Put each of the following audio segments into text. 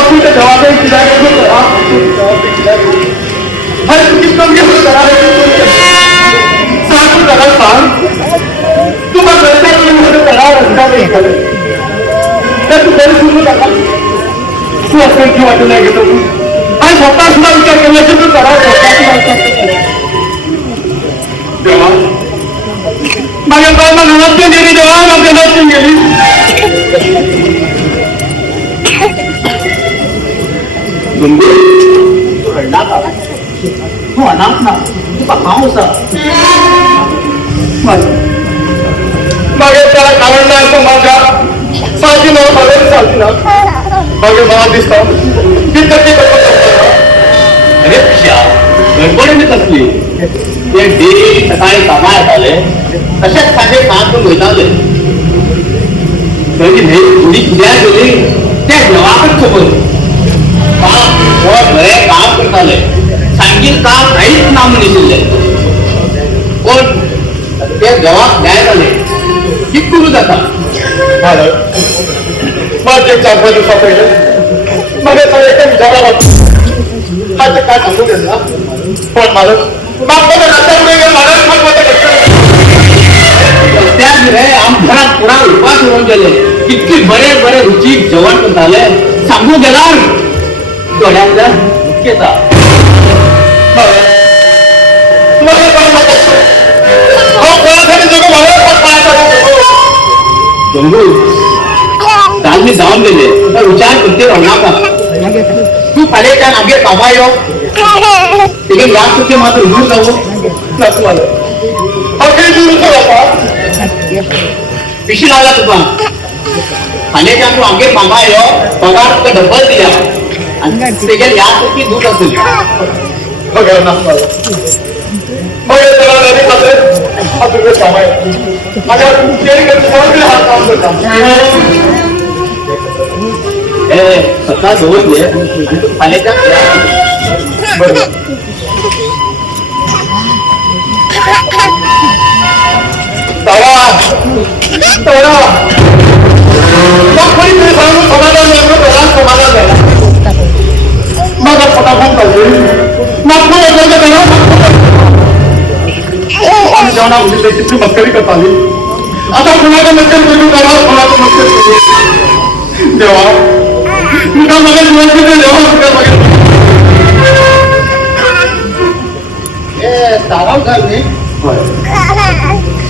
आपल्या जवाबदारी किती सांग जरा सांग तुला तर तू घरी सुरू नका तू असं की वाटून नाही घेतो तू आणि स्वतः सुद्धा विचार केला की तू करा देवा माझ्या बाबा नवस गेली देवा माझ्या नवस गेली हो अनाथ ना तुका खाऊ मागे त्याला कारण नाही असं माझ्या साधी ना बरेच साधी ना मागे मला दिसतं ती कधी अरे पिशा गडबडीने कसली ते डेली सकाळी कामात आले तशाच साधे काम करून घेताले थोडी उड्या गेली त्या जवाबच सोबत बरे काम करताले सांगील काम काहीच नाम निघले पण ते जवाब न्याय झाले की करू जाता माझे 4-5 दिवसा पहिले मला एका विचाराला हा काय सांगू देत ना पण मला घरात पुरा उपास होऊन गेले किती बरे बरे रुचिक जेवण करताले सांगू गेला डोळ्यांना घेता काल मी जाऊन गेले तर विचार करते राहणार का तू पालेच्या मागे कामा येऊ तिथे लाख टक्के मात्र दूर जाऊ नसू आलं पिशी लावला तुका पालेच्या तू आगे कामा येऊ पगार तुका डबल दिला आणि त्याच्या लाख टक्के दूर असेल स्वतः दोन पाण्याच्या समाधान माझा फटाफट पाहिजे जेवणामध्ये त्याची मस्करी करता आली आता कोणाला मस्करी करू करा कोणाला मस्करी करू देवा तुझा मला जीवन देवा ताराव घाल नाही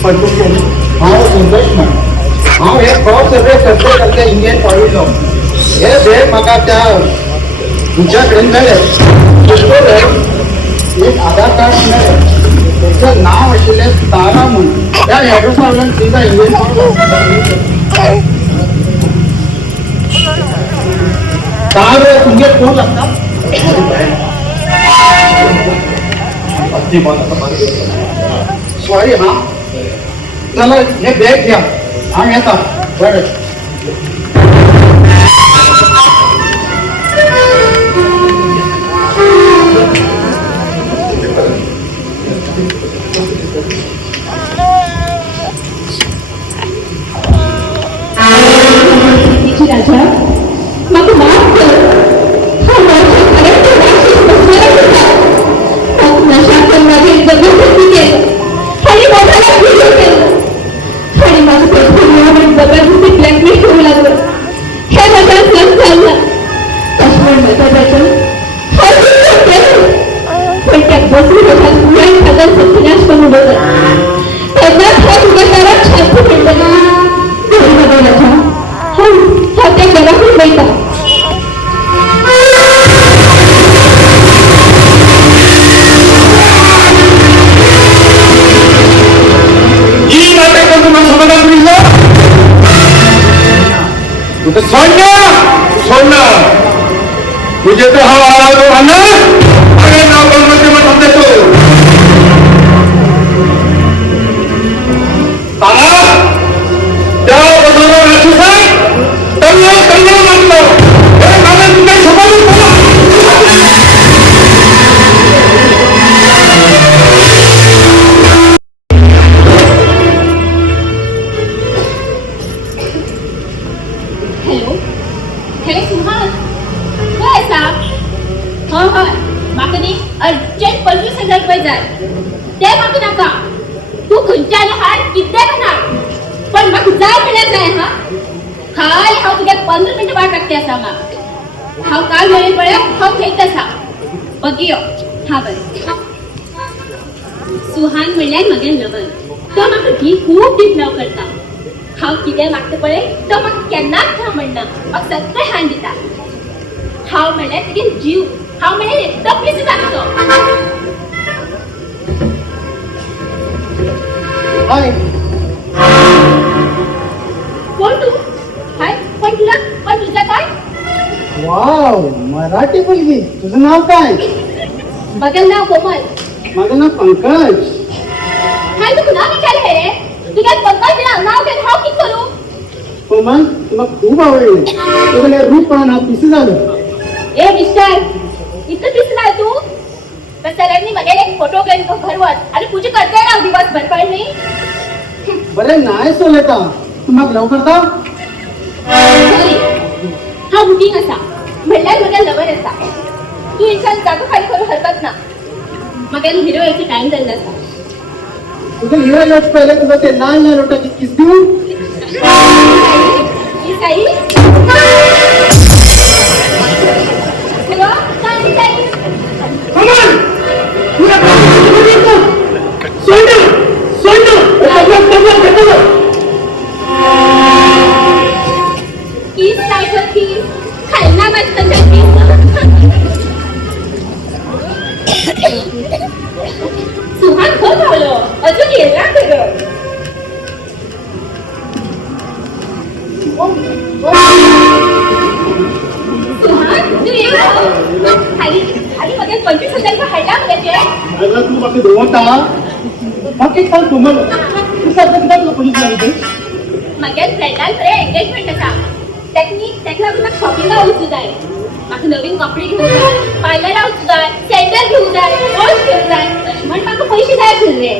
पण हांव इन्व्हेस्टमेंट हांव हे फॉर्म सगळे करते करते इंडियन पळिल्लो हे भेट म्हाका त्या तुमच्या कडेन मेळ्ळे एक आधार कार्ड मेळ्ळें त्याचं नाव आशिल्लें तारा म्हणून त्या एड्रेसावयल्यान सीधा इंडियन तार तुमगे फोन लागता सॉरी हा चला हे बॅग घ्या हांव येता बरें राजा मग माफ कर हा माझ्या खरंच राशीत बसलेला होता नशा करणारे जबरदस्ती केलं आणि मोठ्याला घेऊन केलं आणि माझं पेट्रोल जबरदस्ती ब्लॅकमेल करू लागलं हे माझ्या सण चाललं कश्मीर मताचं पण त्या बसली बसाल पुढे हजार सत्यानाश करून बघत त्यांना हा उगतारा शांत मिळतं राजा त्या घरातून बैठा तुझे तो हा आला तो अरे नाव बनवते मग देतो तारा त्या बरोबर असू सांग कल्लो मानलो हे मला तुझ्या समोरून हॅलो हॅलो सुहास खंयच्याने हात कित्येक ना पण म्हाका जाय म्हणल्यार जाय हा खाय हांव तुगे 15 मिनिटं वाट लागते आसा म्हाका हांव काल मेळ्ळें पळय हांव थंयच आसा बगियो हा बरें सुहान म्हणल्यार म्हगें लग्न तो म्हाका खूब दीस लव करता हांव कितें मागता पळय तो म्हाका केन्नाच ना म्हणना म्हाका सगळें हाण दिता हांव म्हणल्यार तुगे जीव हांव म्हणल्यार एकदम पिसो जाता हाय कोण तू हाय पण तुझं काय वाव मराठी मुलगी तुझं नाव काय बघेल नाव कोमल माझं नाव पंकज हाय तू कुणा विचारले रे तुझ्या पंकज नाव घेऊन हाव कित करू कोमल तुला खूप आवडले तुला रूप पण पिसी झालं ए मिस्टर इतकं दिसला तू तर सरांनी मगे एक फोटो घेऊन तो घरवर आणि पूजा करते ना दिवसभर पडली बरे नाही सोले का तू मग लव करता हा बुकिंग असा म्हणल्यार मगे लवर असा तू इंसान जागो खाली करू हरकत ना मगे हिरो यायचे टाइम जाल्लो असा तुझं हिरो लट पहिले तुझं ते लाल लाल लोटाची किस देऊ ही साई हेलो काय साई कोमल तुला सोड किस लायचं किस खायला वाटतं त्या किस सुहान खूप धावलं अजून येणार खरं सुहान तू ये खाली खाली मध्ये 25,000 हाडला म्हणजे अरे तू बाकी दोवता बाकी सांग कोमल तू सध्या किती पोलीस झाली म्हागे फ्रेंडान खरें एंगेजमेंट आसा तेका लागून म्हाका शॉपिंगा वचूं जाय म्हाका नवीन कपडे घेवूं जाय पार्लरा वचूं जाय सॅंडल घेवूं जाय वॉच घेवूं जाय म्हण म्हाका पयशे जाय आसले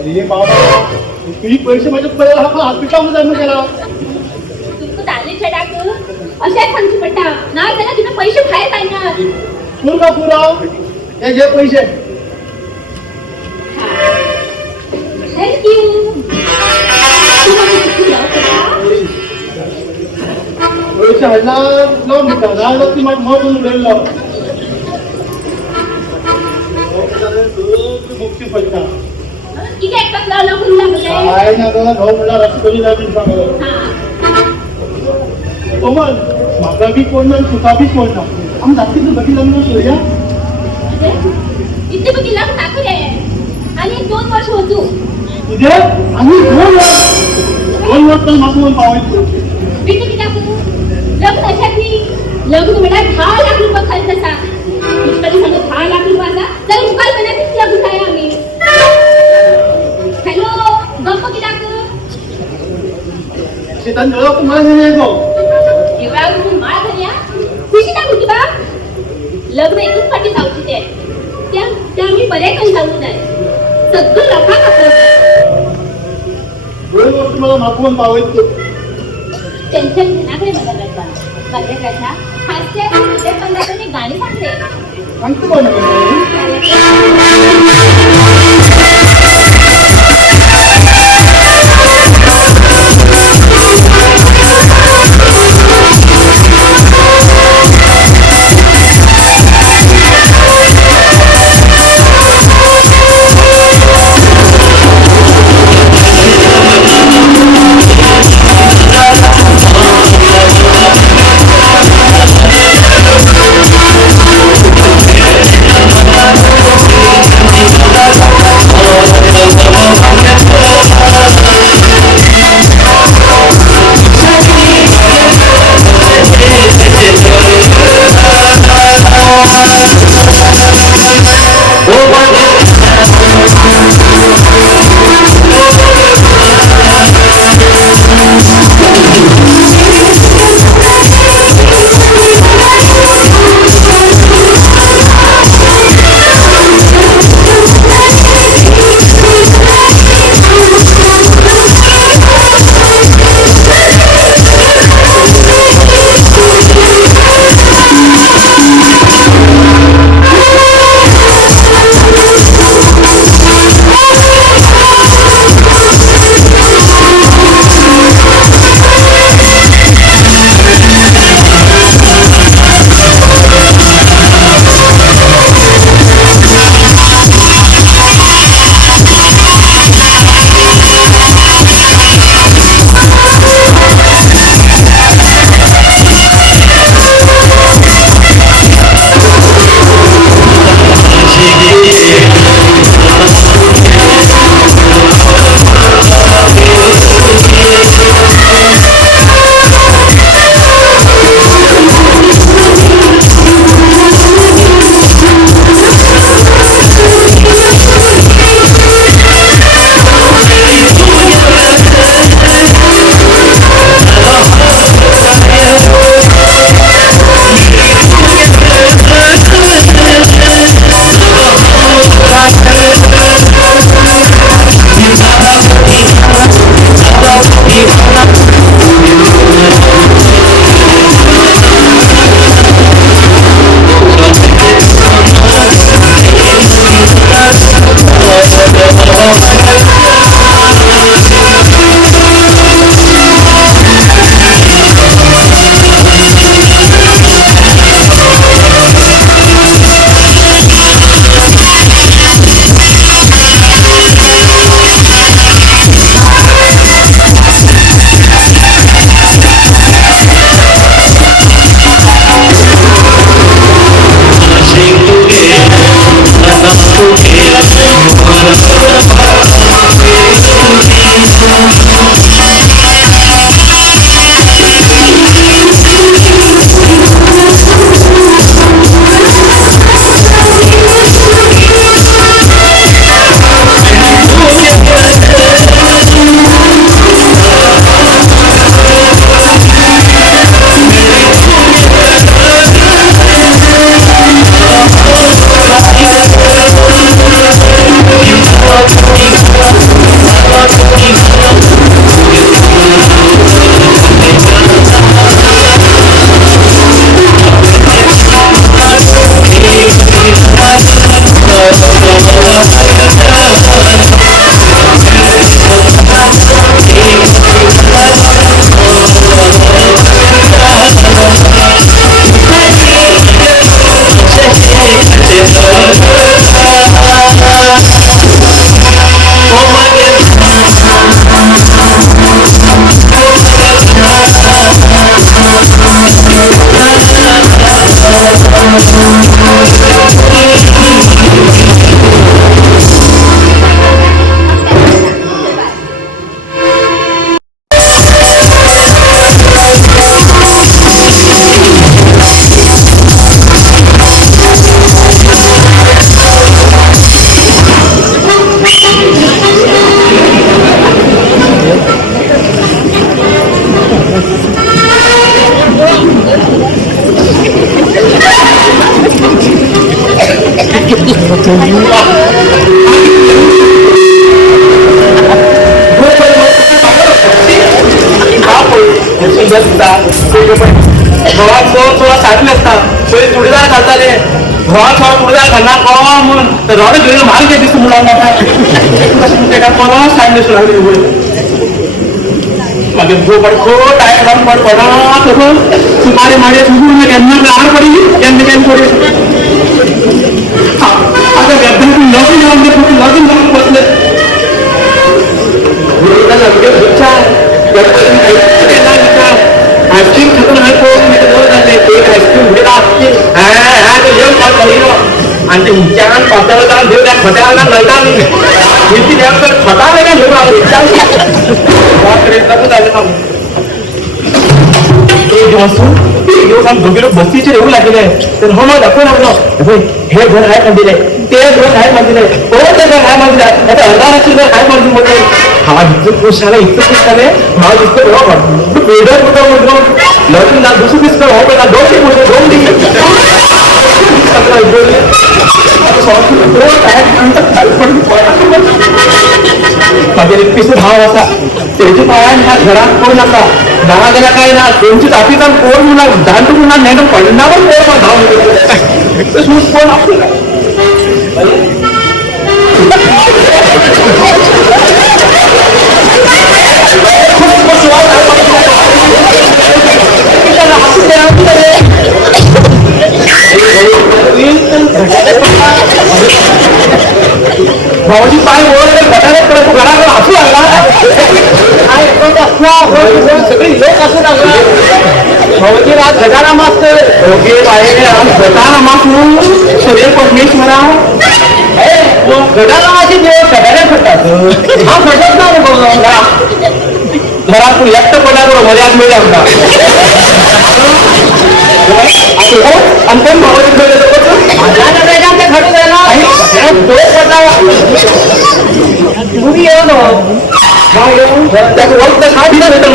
अरे बाबा तुझी पैसे माझ्या पहिले हा हॉस्पिटल जाय मग गेला तुमकां दाले चेडाक अशेंच सांगचें पडटा ना जाल्यार तुमी पयशे भायर काडनात पूर का पुराव हे घे पैसे थँक्यू पैसे हाडला लो म्हणटा ना ती म्हाका मग उडयलो मुक्ती पडटा किती एकटाच लावला कुल्ला म्हणजे काय ना गं भाऊ म्हणला रस्त्याने जाऊन सांगलो हां कोमल म्हाका बी कोण ना तुका बी कोण ना आमी जातीचं बघी लग्न करूया इतले बघी लग्न टाकू रे आणि 2 वर्ष वचू तुझे आम्ही 2 वर्ष म्हाका म्हणून पावयतो बिटू कित्याक लग्न अशातली लग्न म्हणल्यार 10 लाख रुपये खर्च आसा तुमच्याकडे सांगू 10 लाख रुपये आसा तर मुखार महिन्यात लग्न जाय आम्ही हॅलो गप्प कित्याक शेतान जळप मला नाही येतो एवढा उठून माळ घालया खुशी टाकू किंवा लग्न एकच फाटी जावची ते ते आम्ही बरे काही जाऊ जाय सगळं लोकांक आपलं 2 वर्ष मला मागून पावयतो टेन्शन घेण्याकडे मला गडबा बघण्याच्या हास्य पंधरा गाणी सांगते सांगतो कोण भावात थोडा साठले असतात सोयी चुडीदार घालता रे भावात थोडा चुडीदार घालणार कवा म्हणून तर रॉड घेऊन माल घेते दिसतो मुलांना काय कोणा सांगले लागले मागे जो पण खो टायर लावून पण पडा सुमारे माझे सुगून त्यांना लहान पडी त्यांनी काही पडे आता गद्दातून लगीन लावून लगीन लावून बसले आईस्क्रीम खातून आहे कोण मी तर दोन झाले ते आईस्क्रीम उडे लागते येऊन कॉल करील आणि ते उच्चारण पातळता देऊ त्या खट्याला लढता किती द्या तर खटा नाही का एक दिवस आम्ही दोघे लोक बस्तीचे येऊ लागले तर हो मग दाखवून लागलो हे घर आहे मंदिर आहे ते घर आहे मंदिर आहे हो ते घर आहे मंदिर आहे आता अर्धाची घर आहे मंदिर मध्ये हा इतकं खुश झालं इतकं खुश झाले हा इतकं बरोबर वेगळं कुठं म्हटलं लग्न ना दुसरं दिसत हो का दोन माझे एक पिसे भाव असा त्याची पायान ह्या घरात कोण नका दहा जरा काय ना त्यांची तापीचा कोण मुला जाणतो मुला नाही तर पडण्यावर कोण भाव सूट कोण आपलं भाऊजी पाय ओळख घटाने घराकडे हसू लागला सगळी लोक असू लागला भाऊजी रात घटाना मागतो ओके बाहेर घटाना मागू शरीर परमेश्वरा घटाना माझी देव घटाने फटतात हा फटत ना घरात एकटं पडल्यावर मर्याद मिळेल आमचा अंतिम भावाची माझ्या नव्याच्या खडू द्यायला तुम्ही येऊ ना त्याचं वक्त काय दिलं भेटल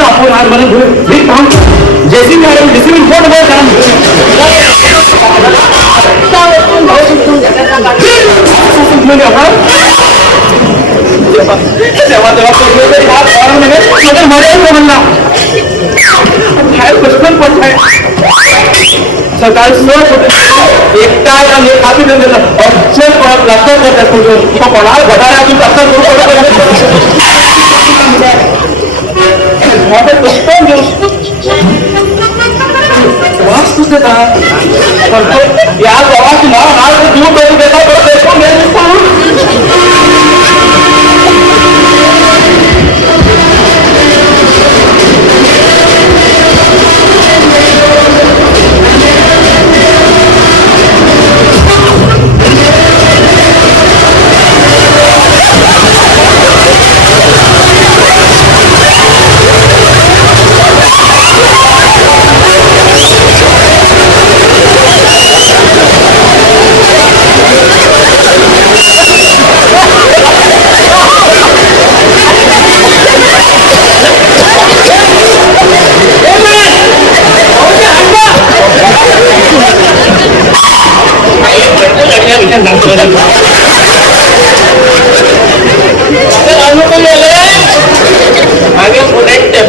आपण आज मला जेसी मॅडम डिसिप्लिन कोण बघ कारण म्हणला बाहेर बसलं पण सकाळी एकटा आणि खाती दिलेलं अक्षर लागतात कोणाला घटाने अजून जास्त वाचतोच देता पण या गावाची नाव दूर करून देता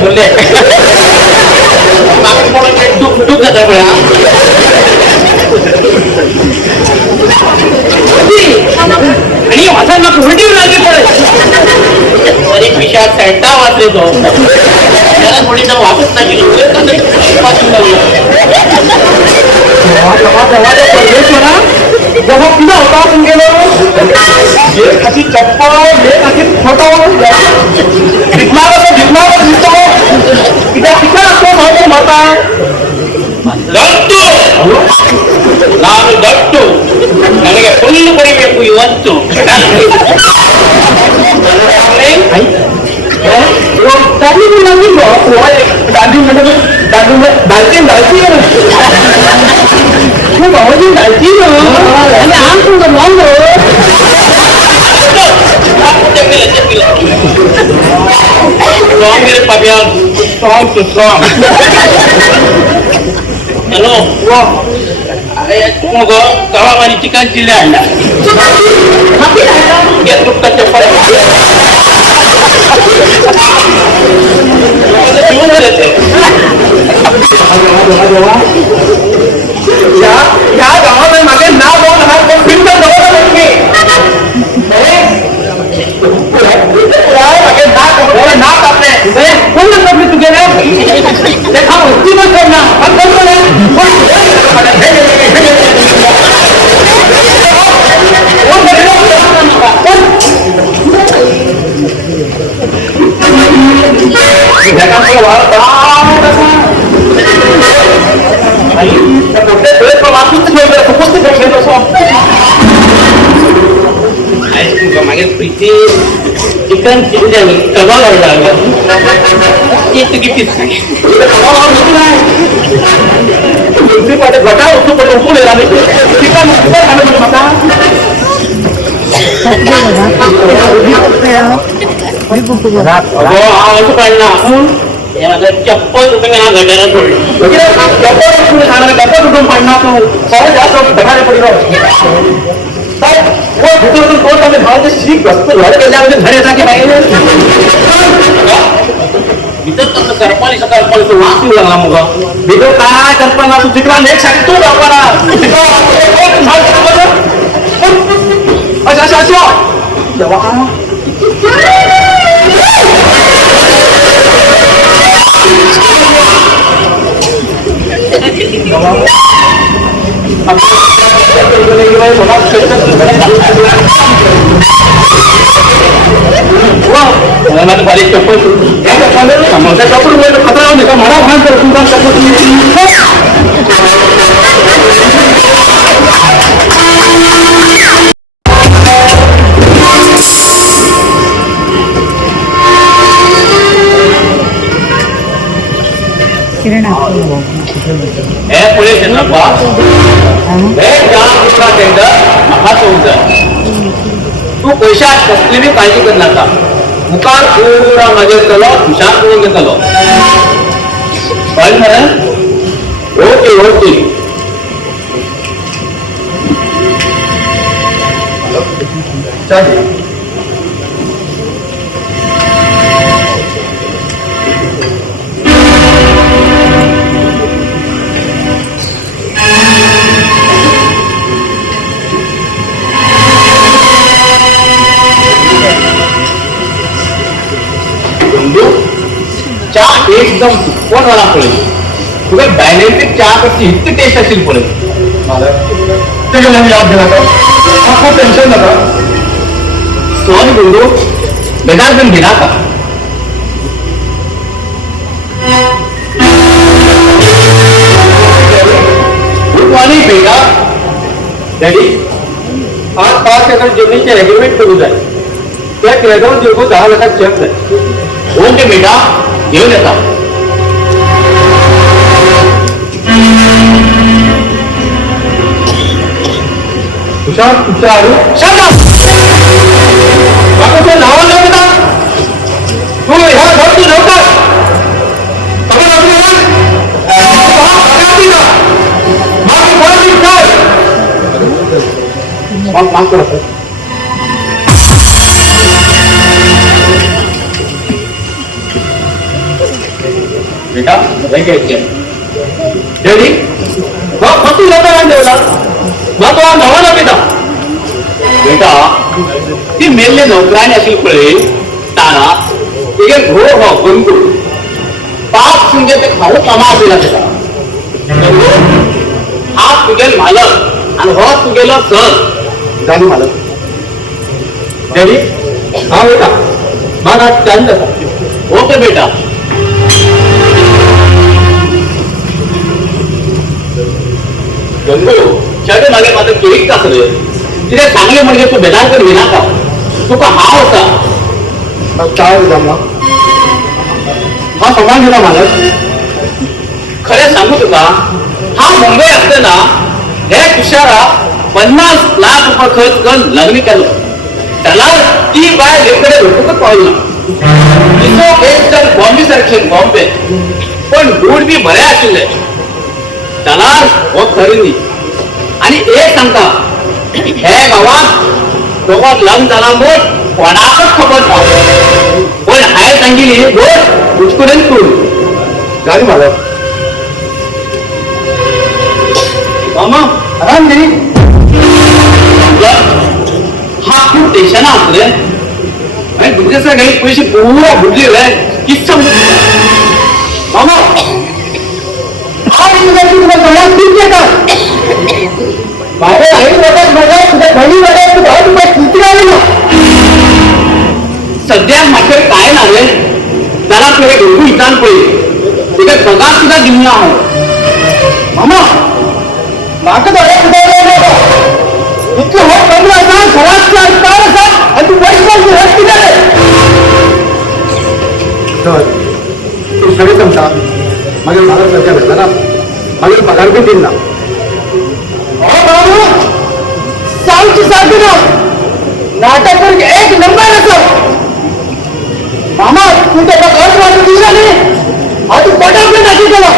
बोलले टूक जाता आणि माझा ना उलटी लागली पडे तरी पिशाच सेंटा वाचले तो त्याला थोडी तर वापस नाही जेव्हा तिला होता आपण गेलो एक हाती चप्पल एक हाती फोटो दिसणार दिसतो तिच्या तिच्या असतो भाऊ माता ದಟ್ಟು ನಾನು ದಟ್ಟು ನನಗೆ ಫುಲ್ ಬರಿಬೇಕು ಇವತ್ತು Halo, wah, tunggu kalau mani chicken chili ada. Tapi ada, dia tuh cepat. Ya, jangan main na bawa nak pintar bawa lagi. Ya, makin nak bawa nak apa? Kau nak pergi tu kena? देखा उसी में करना अब कर रहे हैं प्रीति chicken chilli कबाब itu gitu itu pada gata untuk berkumpul dalam itu kita ada bermata oh itu karena yang ada cepat pengen agak darah tuh kira cepat itu karena cepat belum pernah tuh saya jatuh dengar apa itu saya वो भीतर तो कोण तुम्ही भाव सीख बसतो घर गेल्यावर घरी जाके पाहिजे भीतर तर करपाली सकाळपाली तो वास येऊ लागला मग भीतर काय करपाना तू तिकडा नेक्स्ट साठी तू करपाना अच्छा अच्छा अच्छा देवा Mana balik cepat tu? Kamu saya cepat boleh kata ni kamu mana kan terkumpul cepat ni. Police apa? jangan lupa tenda apa tu तू पैशात कसली काळजी कर नका मुखार पूरा मजेत चलो हुशार करून घेतलो कळलं ना ओके ओके चालेल एकदम सुपर वाला पडेल. तुला डायनेटिक चहा कशी इतकी टेस्ट असेल पडेल. ते गेलं मी याद घेणार का खूप टेन्शन नका. सॉरी गुरु, बेकार पण घेणार का? गुड मॉर्निंग बेटा. डॅडी, आज 5 एकर जमिनीचे अग्रीमेंट करू जाय. त्या केळगाव जेवढं 10 लाखात चेक जाय. ओके बेटा, घेऊन येता. तुषार तुझ्या आरू बाबाचं नाव लावू नका. तू ह्या घरची नव्हता. आपण आपली माफ करा सर. बेटा नाही घ्यायचे. डॅडी मग फक्त लोकांना देवला मग तो नवा बेटा. बेटा ती मेल्ले नोकराने असेल पळे ताना एक घोर हो बंधू पाच सुंगे ते खाऊ कमा दिला त्याचा. हा तुगेल मालक आणि हो तुगेला सर गाडी मालक. डॅडी हा बेटा मग आज चांद ओके बेटा. गंगू चढ मागे माझं केक का सगळे तिथे चांगले म्हणजे तू बेदार विना का तुका हा होता. मग काय जमा हा समान गेला मालक. खरे सांगू तुका हा मुंबई असते ना हे तुषारा 50 लाख रुपये खर्च करून लग्न केलं. त्याला ती बाय लेकडे रोखच पाहिलं. तिचं एकदम बॉम्बे सारखे बॉम्बे पण गुड बी बरे असले. त्याला हो खरी आणि एक सांगता हे गावात दोघात लग्न झाला मोठ कोणाकच खबर पाहतो पण हाय सांगितली गोड उचकुडेन तू गाडी मालक मामा आराम दे. हा खूप टेन्शन असले आणि तुमच्यासा काही पैसे पूर्ण बुडले किस्सा मामा सध्या मात्र काय नाही त्याला थोडे घेऊ इतान पडले तिथे पगार सुद्धा दिला आहे. मामा मागं इतकं होत 15,000 घरात आणि तू पैसे तू सगळे समजा मागे मला सध्या भेटला ना मागे पगार बी दिल ना. साऊची सारखी ना नाटक एक नंबर असं. मामा तू त्याचा खर्च वाटून दिला नाही हा तू पटापट नाही केला.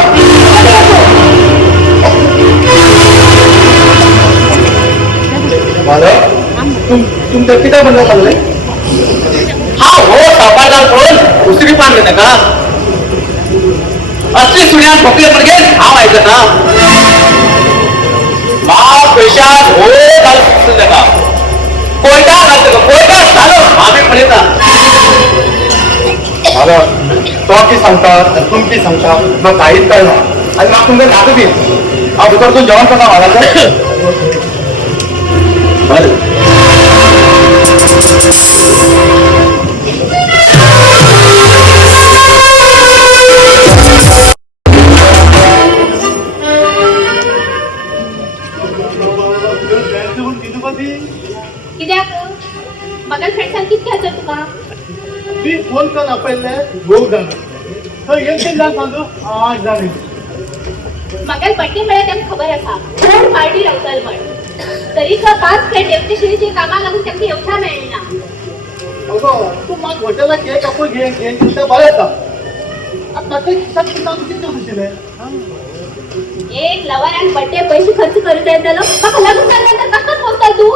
तुमचं किती बनला चाललंय. हा हो सापायला सोडून दुसरी पान घेते का असली सुन्या ठोकले पडगे हा व्हायचं ना बाप पेशात हो घालत का कोयता घालतं का कोयता चालू आम्ही फळेता. मला तो की सांगतात तुमची सांगता मग काहीच कळणार आणि मग तुमचं नातं बी अगोदर तू जेवण कसा वाढायचं. बरं कित्याक म्हाका फ्रेंड्सान कितें घालता तुका. मी फोन कर पहिले 2 जण तर एक जाण सांगतो 8 जण. म्हाका बड्डे म्हळ्यार तेमकां खबर आसा कोण पार्टी रावतल म्हण तरी तो 5 फ्रेंड एकटेशीचे कामाक लागून तेमकां येवचा मेळना. अगो तू म्हाका हॉटेलाक केक कापून घेन तुमच्या बरें येता आता ते किसान कितना किती खुशीले. एक लवरान बड्डे पैसे खर्च करूं जाय जालो म्हाका लग्न जाल्यानंतर कसं पोसता तू.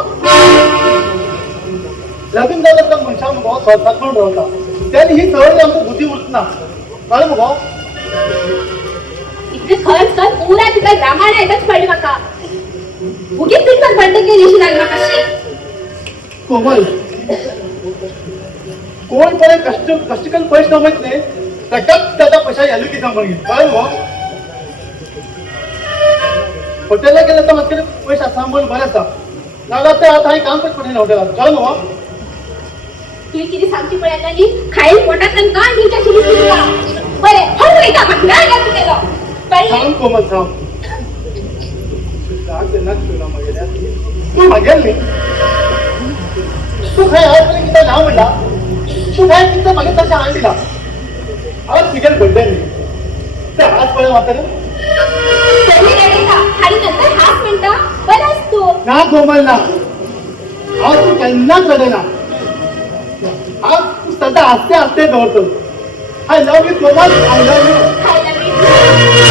लगीन जालं तर मनशाक मुगो स्वतःक पण रावता त्यानी ही सवय आमकां बुद्धी उरतना कळ्ळें मुगो. इतले खर्च कर पुरा तुका रामायण येताच पडली म्हाका उगीच तुमकां बड्डे केली लागली म्हाका शी. कोमल कोण बरे कष्ट करून पैसे कमवत नाही त्याचा पैसा यायला की सांभाळ काय मग हॉटेलला गेलं तर मग पैसा सांभाळ बऱ्याचा नाला ते आता हे काम पण हॉटेलात काय मग ती किती सांगची पळ्याली खाईल पोटात का हिच्या शिरीला बरे हरवे का मग नाही लागू केलं काही थांब कोमल थांब तू मागेल मी तू काय आज किती नाव म्हणला तू काय तिथं मागे तशा आणला आज तिकडे घडले मी ते हात पळे म्हातारे पहिले गेले का आणि नंतर हाच मिनिटा बरं असतो ना कोमल ना आज तू त्यांनाच घडे ना आज तू सध्या हसते हसते दौडतो I love you Komal I love you खायला मिळतं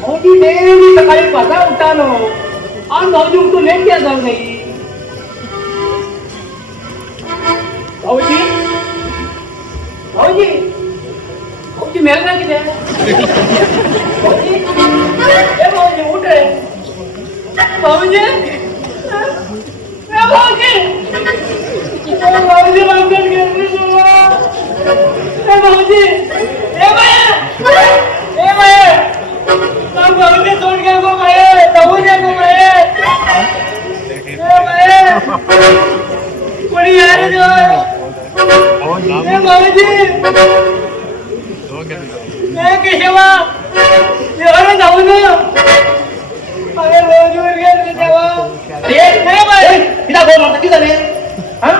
भाऊजी नेहमी सकाळी कसा उठानो आणि भाऊजी उठून लेट क्या जाऊ नाही भाऊजी भाऊजी भाऊजी मेलना किती भाऊजी ए भाऊजी उठ रे भाऊजी ए भाऊजी भाऊजी लवकर घेतली देवा. भाऊजी ए बाया ए बाया भाऊजी सोड घ्या गो बाया जाऊ द्या गो बाया ए बाया कोणी या रे देवा ए भाऊजी ए केशवा देवाला जाऊ ना अरे भाऊजीवर घेतली देवा ए बाया तिला बोल म्हणता की झाले हा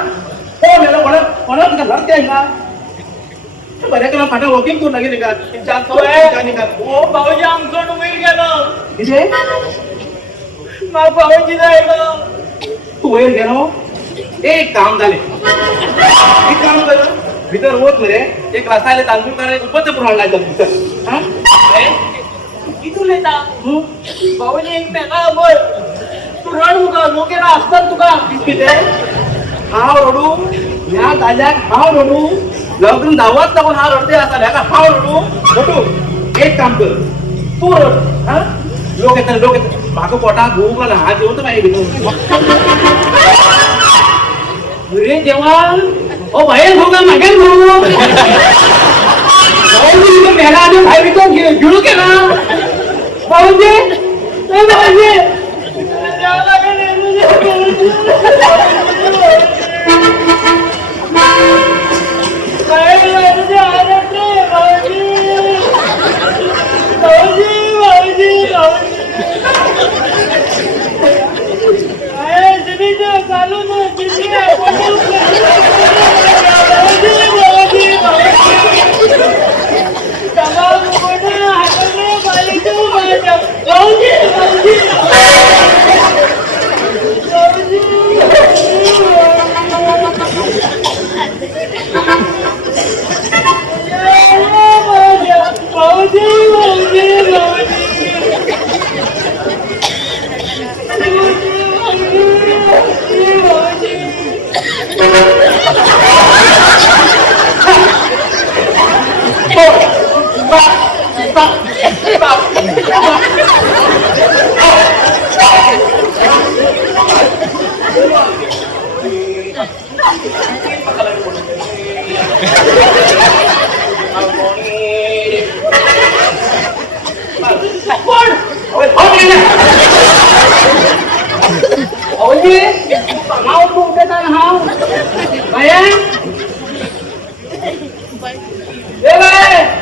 कोण नेलं कोणा तिला घर ते का बऱ्या केला फाटा वॉकिंग करून लागेल का ओ भाऊजी आमचं उमेर गेलं तिथे मग भाऊजी जायला तू वैर गेलो एक काम झाले एक काम झालं भीतर होत रे एक रसायला तांदूळ करायला उपच पुराण लागलं भीतर हा किती लेता भाऊजी एक मेला बोल तू रड मुका लोकेला असतात तुका किती हाव रडू या दाल्याक हाव रडू लग्न धावत जाऊन हा रडते असा का हाव रडू रडू एक काम कर तू रड हा लोक येतात मागं पोटात भूक ना हा जेवण तर पाहिजे अरे देवा ओ बाहेर भोगा मागे भोग भाऊजी मेला आणि बाहेर विकून गिळू केला भाऊजी ए भाऊजी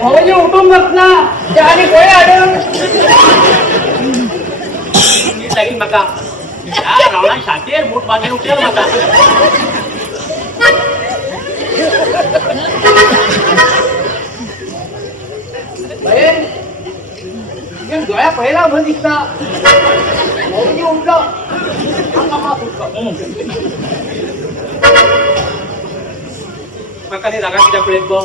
भाऊजी उठून बसला आणि गोळ्या आढळून मका रावणा शातेर मोठ बांधून उठेल मका डोळ्या पहिला भर दिसता भाऊजी उठलं मका जागा किती पुढे बघ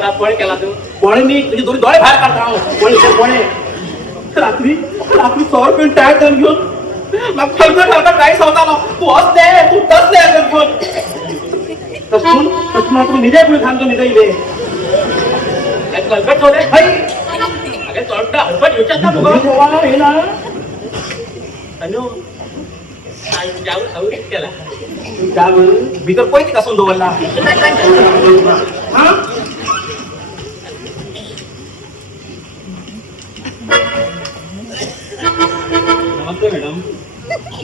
रात पळ केला तू कोणी मी तुझे दोन्ही डोळे बाहेर काढता कोणी रात्री 100 रुपये टायर करून घेऊन मग खर्च काही सांगता तू असते तू तसले घेऊन तसून तू निजे पुढे थांबतो निजे इथे हलकट होते अगे चढता हलकट विचार ना तुला हे ना अनु जाऊन खाऊ केला त्यावर भीतर पैसे कसून दोवला हा नमस्ते मॅडम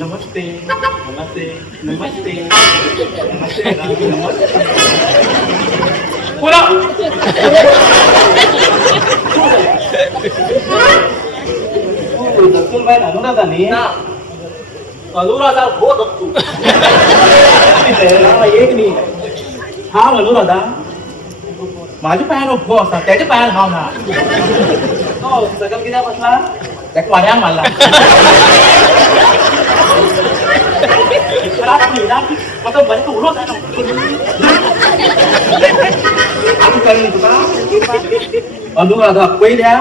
नमस्ते नमस्ते नमस्ते नमस्ते नमस्ते बोला दक्षिण बाहेर अनुराधा नाही अनुराधा हो दत्तू एक नाही हा अनुराधा माझ्या पायानं भो असता त्याच्या पायानं भाव ना सगळं किती बसला त्या वाड्या मारला मतलब बरे तो उडवत आहे ना अनुराधा पहिल्या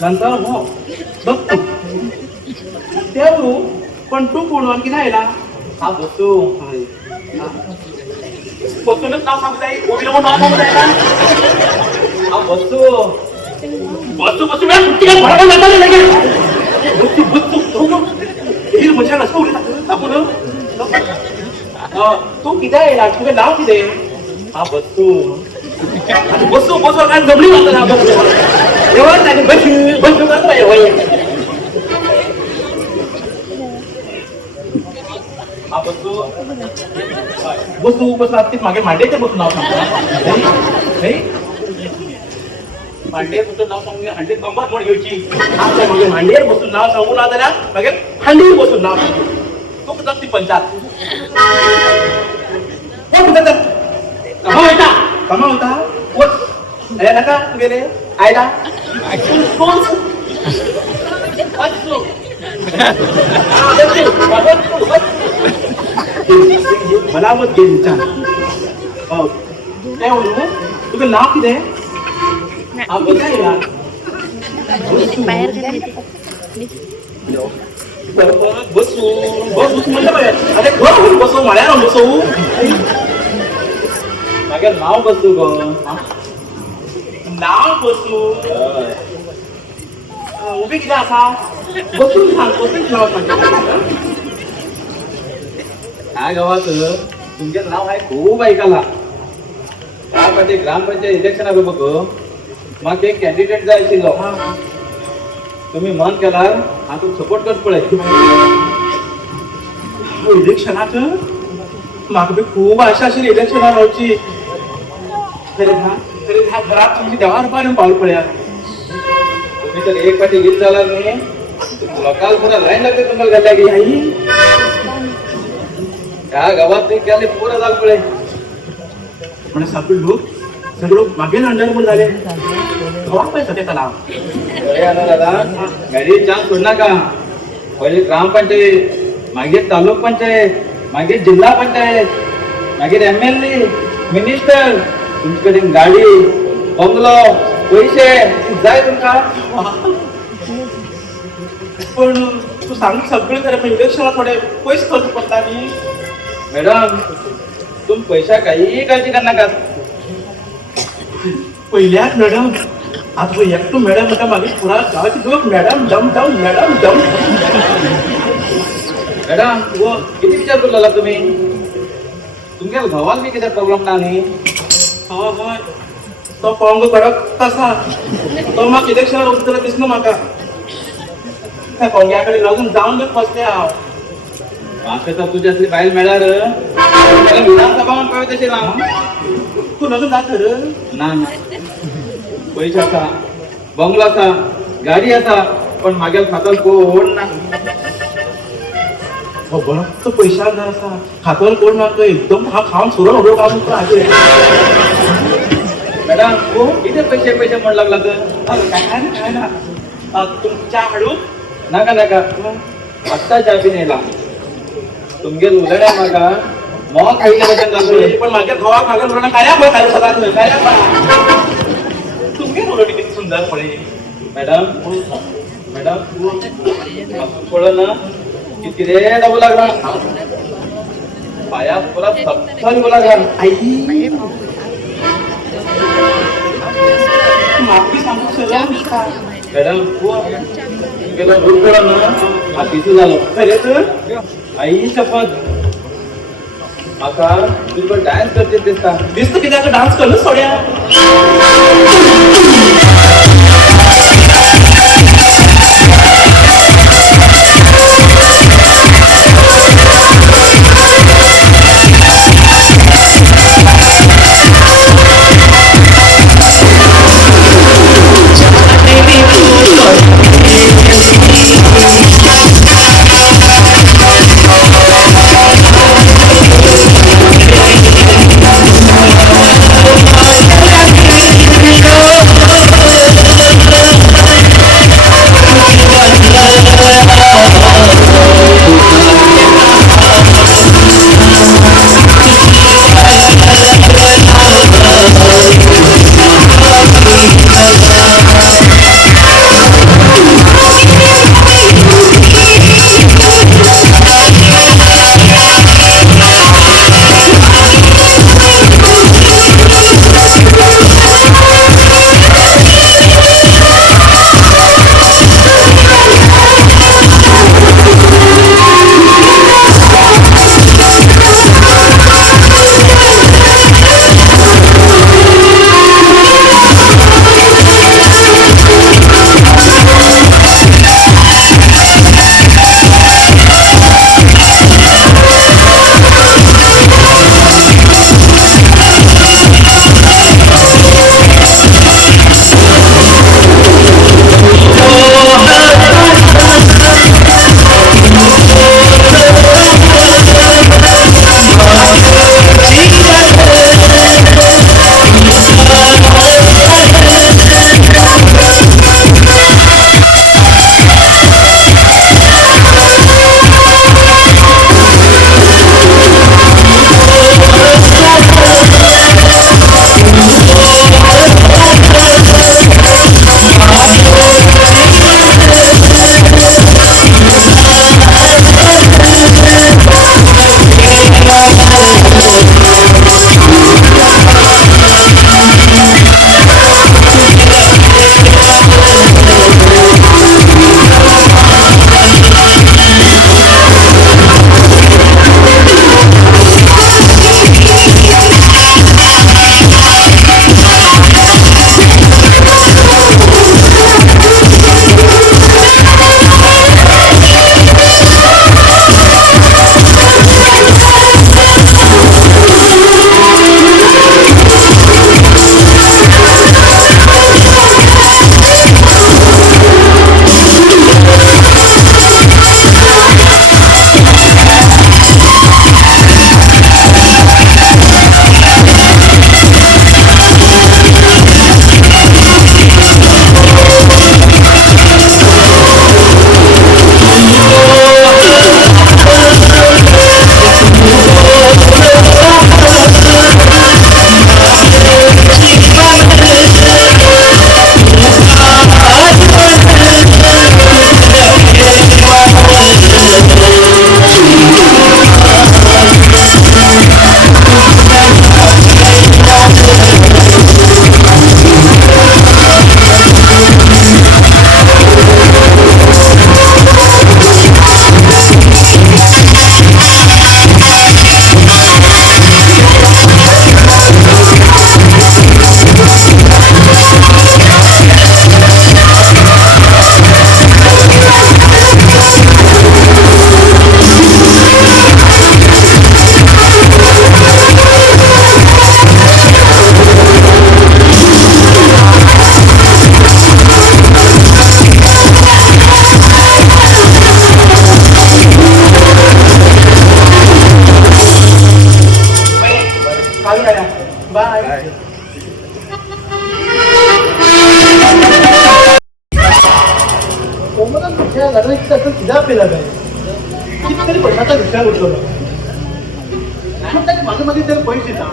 नंतर हो दत्तू त्यावरून पण तू कोण की नाही हा बसू बसूनच नाव सांगताय नाव सांगताय ना हा बसू बसू बसू भडका जाता तू किती येणार तुझं नाव किती हा बसू बसू बसू काय जमली म्हणतो हा बसू एवढं नाही बसू बसू करतो हा बसू बसू बसू आता मागे मांडेचं बसू नाव सांगतो मांडे बसून नाव सांगून हंडी कंबर म्हणून घ्यायची आपल्या मागे मांडेर बसून नाव सांगू ना त्याला मागे हंडीवर बसून नाव तो कुठं ती पंचायत कमा होता कोण अरे नका गेले आयला कोण मला मत गेली छान काय म्हणू तुझं नाव किती आहे हा बघा यार बसू बसू म्हणलं अरे बरोबर बसू म्हळ्या बसू मागे नाव बसू ग नाव बसू उभी किती असा बसून सांग बसून नाव सांग ह्या गावात तुमचं नाव आहे खूप ऐकायला त्यामध्ये ग्रामपंचायत इलेक्शन आहे बघ मग ते कॅन्डिडेट जाय आशिल्लो तुम्ही मन केल्यार हांव तुका सपोर्ट करता पळय इलेक्शनाक म्हाका बी खूब आशा आशिल्ली इलेक्शनाक रावची तरी ह्या घरात तुमची देवा रुपान पावल पळया तुम्ही तर एक पाटी गीत झाला न्ही लोकाल पुरा लाईन लागते तुम्हाला घाल्या की आई ह्या गावात ते केले पुरा जाल पळय म्हणजे सगळे लोक सगळं मागेल अंडर झाले सध्याचं नाव दादा गाडी चान्स सोड नका पहिले ग्रामपंचायत मागीर तालुक पंचायत मागीर जिल्हा पंचायत मागीर MLA मिनिस्टर तुमचे कडेन गाडी बंगलो पैसे जाय तुमका पण तू सांग सगळे तरी पण इलेक्शनात थोडे पैसे खर्च पडता न्ही मॅडम तुम पैसा काही काळजी करनाकात पहिल्याच मॅडम आता एकटो मॅडम म्हणटा मागे पुरा गावाची लोक मॅडम जम जाऊन मॅडम जम मॅडम वो किती विचार करू तुम्ही तुमच्या भावाला बी किती प्रॉब्लेम ना न्ही हय तो पंग कडक कसा तो म्हाका इलेक्शनार उतर दिसना म्हाका त्या पंग्या कडेन लागून जावन बी बसले हांव म्हाका तर तुजी असली बायल मेळ्यार विधानसभावान पळय तशें ना तू लग्न जाता रे ना ना पैसे आसा बंगलो आसा गाडी आसा पण मागेल खात्यात कोण ना बरो तो पैशाक जाय आसा खात्यावर कोण ना एकदम हा खावन सोडून उडो काम मॅडम किती पैसे पैसे म्हण लागला तर काय ना तुमच्या हाडून नाका नाका आत्ता च्या बी नेला तुमगे उलड्या म्हाका मोग खायच्या भशेन जातले पण म्हाज्या घोवाक म्हाका म्हणून काय पळय खायला सदांच काय तुमगे उलडी किती सुंदर पळय मॅडम पळय ना किती रे डबल लागला पाया पुरा सत्तर बोला घाल आई माफी सांगू सगळं मॅडम गेलो दूर करा ना हातीचं झालं खरेच आई शपथ म्हाका तुका डान्स करचे दिसता कित्याक डान्स करलो सोड्या पेला काय कितीतरी पैशाचा विचार उठलो माझं मध्ये जर पैसे ना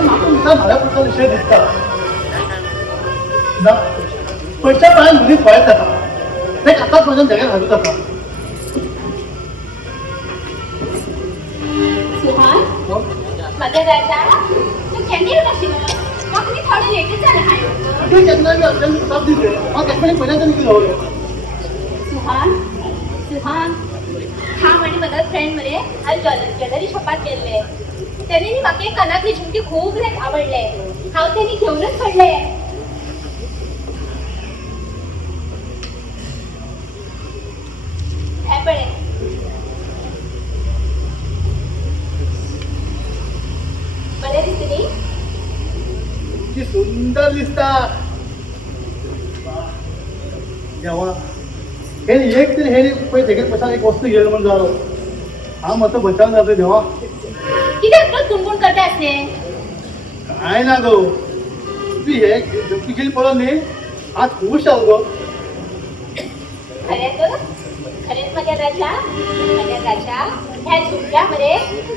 माझा विचार मला कुठला विषय दिसता ना पैसा पाहिजे मुलीच पळत जाता नाही आताच माझ्या जगात घालत होता सुहान माझ्या राजा तू कॅन्डी कशी मग मी थोडं लेटच झालं आहे ठीक आहे ना मी अजून साथ दिले मग त्याच्यामुळे पहिल्यांदा मी केलं सुहान सुहान हा म्हणजे माझा फ्रेंड मध्ये आज ज्वेलरी शॉपात गेले त्यांनी म्हाका कानातली झुमकी खूप आवडले हांव त्यांनी घेऊनच पडले हे पळे बरे दिसते न्ही की सुंदर दिसता जेव्हा हे एक तरी हे पैसे घेत पैसा एक वस्तू गेलं म्हणून झालं हा मत बचावून जातो जेव्हा किती गुणगुण करते असते काय ना गो ती हे गेली पडून नाही आज खुश आहो गो खरेच माझ्या राजा ह्या झुमक्यामध्ये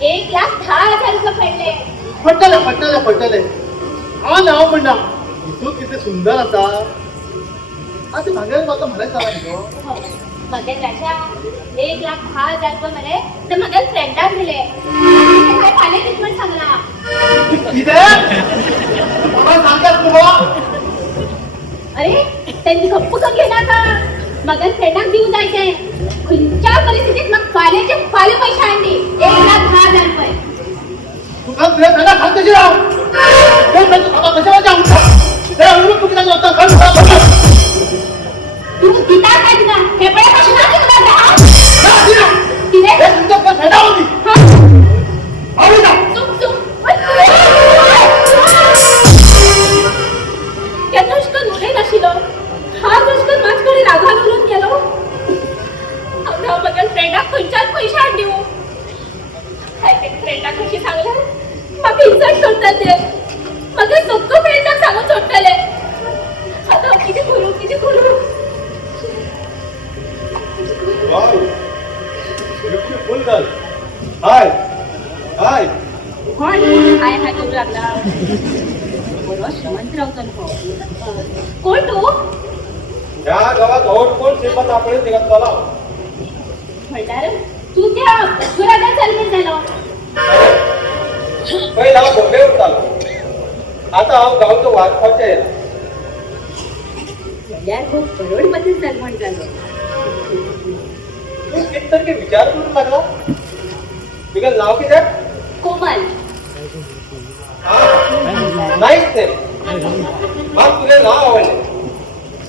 1,10,000 रुपये पडले पटले हा नाव म्हणा तू किती सुंदर आता आता सांगायला मला म्हणायचं आला माझ्या राजा 1,10,000 रुपये मध्ये तर माझ्या फ्रेंडाक दिले खाली ट्रीटमेंट सांगला सांगतात तुम्हाला अरे त्यांनी गप्प का घेणार का माझ्या फ्रेंडाक देऊन जायचंय खंयच्या परिस्थितीत मग पाले पैसे आणले 1,10,000 रुपये तुझा तुझ्या त्यांना खात कशी राहू कशावर जाऊ तू गीता काय दिला हे पण कशाला हा दुष्कर माझ्याकडे रागा बोलून गेलो आता बघा फ्रेंडाक खंयच्याच पैसे आण देऊ फ्रेंडाक कशी सांगलं मग इज्जत सोडतात ते मग सगळं फ्रेंडाक सांगून सोडतले आता किती करू हाय हाय कोण हाय करू लागला बरोबर श्रीमंत रावतो कोण तू या गावात और कोण श्रीमंत आपण निघत चाला म्हणणार तू त्या घरात चालून झाला पहिला बॉम्बे उठला आता हा गावचं वारखाच्या आहे यार खूप करोडपती सन्मान झालं तू किती विचार करून लागला तुझं नाव किती कोमल नाहीच ते मग तुझे नाव आवडले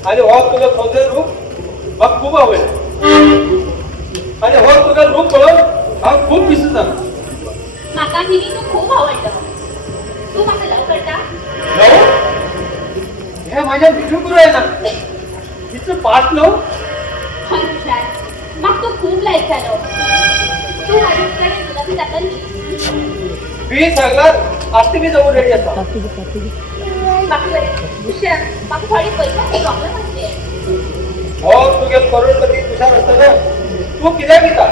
आणि हो तुझं सौंदर्य रूप मग खूप आवडले आणि हो तुझं रूप बघून हा खूप दिसत झाला माका हिनी तू खूप आवडलं तू माका लव करता हे माझ्या बिजू गुरु आहे ना तिचं पाठ लो हुशार मग तू खूप लाईक झालो तू माझ्याकडे तुला मी जाता मी सांगणार आरती मी जाऊन रेडी असता बाकी हुशार बाकी थोडी पैशाची प्रॉब्लेम असते हो तुझे करोडपती तुषार असतं ना तू किती घेता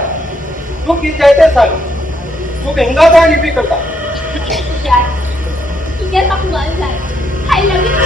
तू किती जायचं सांग तू गंगा काय लिपी करता हुशार तू काय बाकी मन झालं I love you.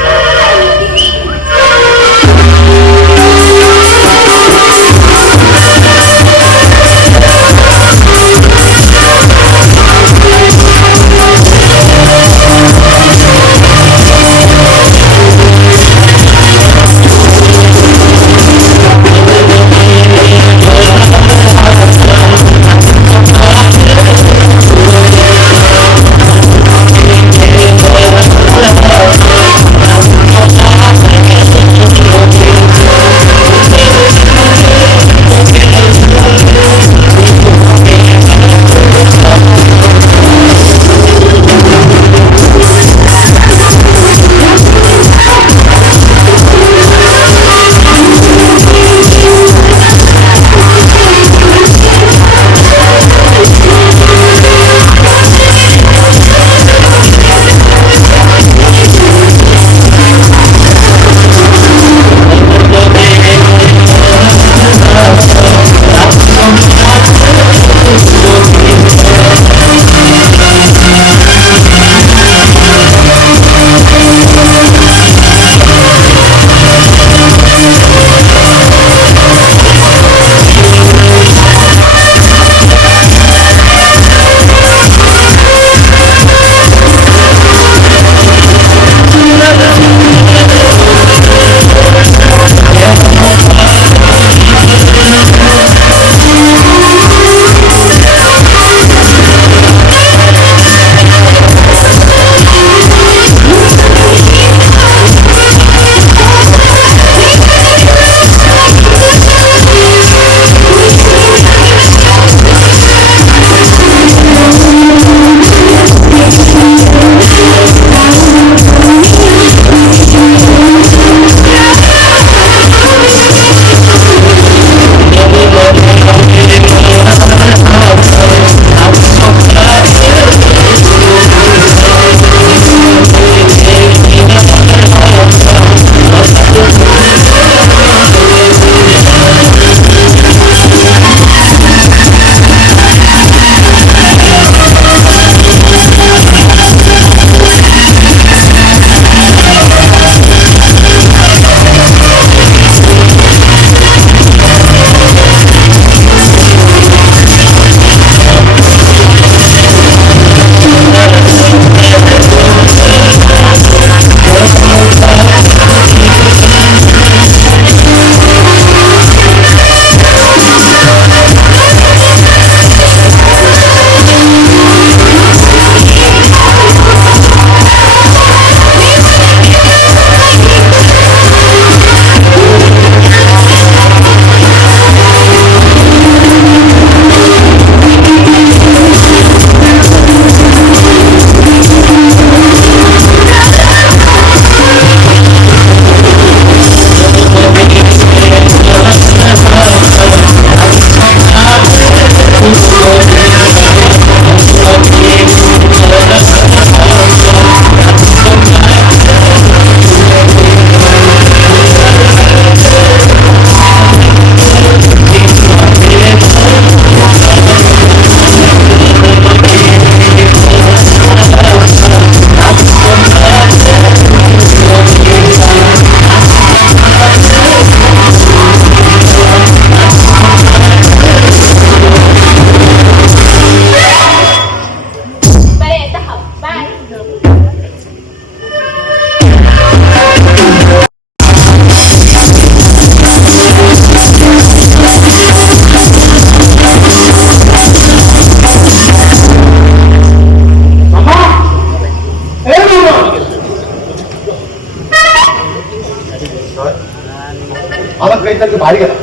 आम्हाला काही भारी गेला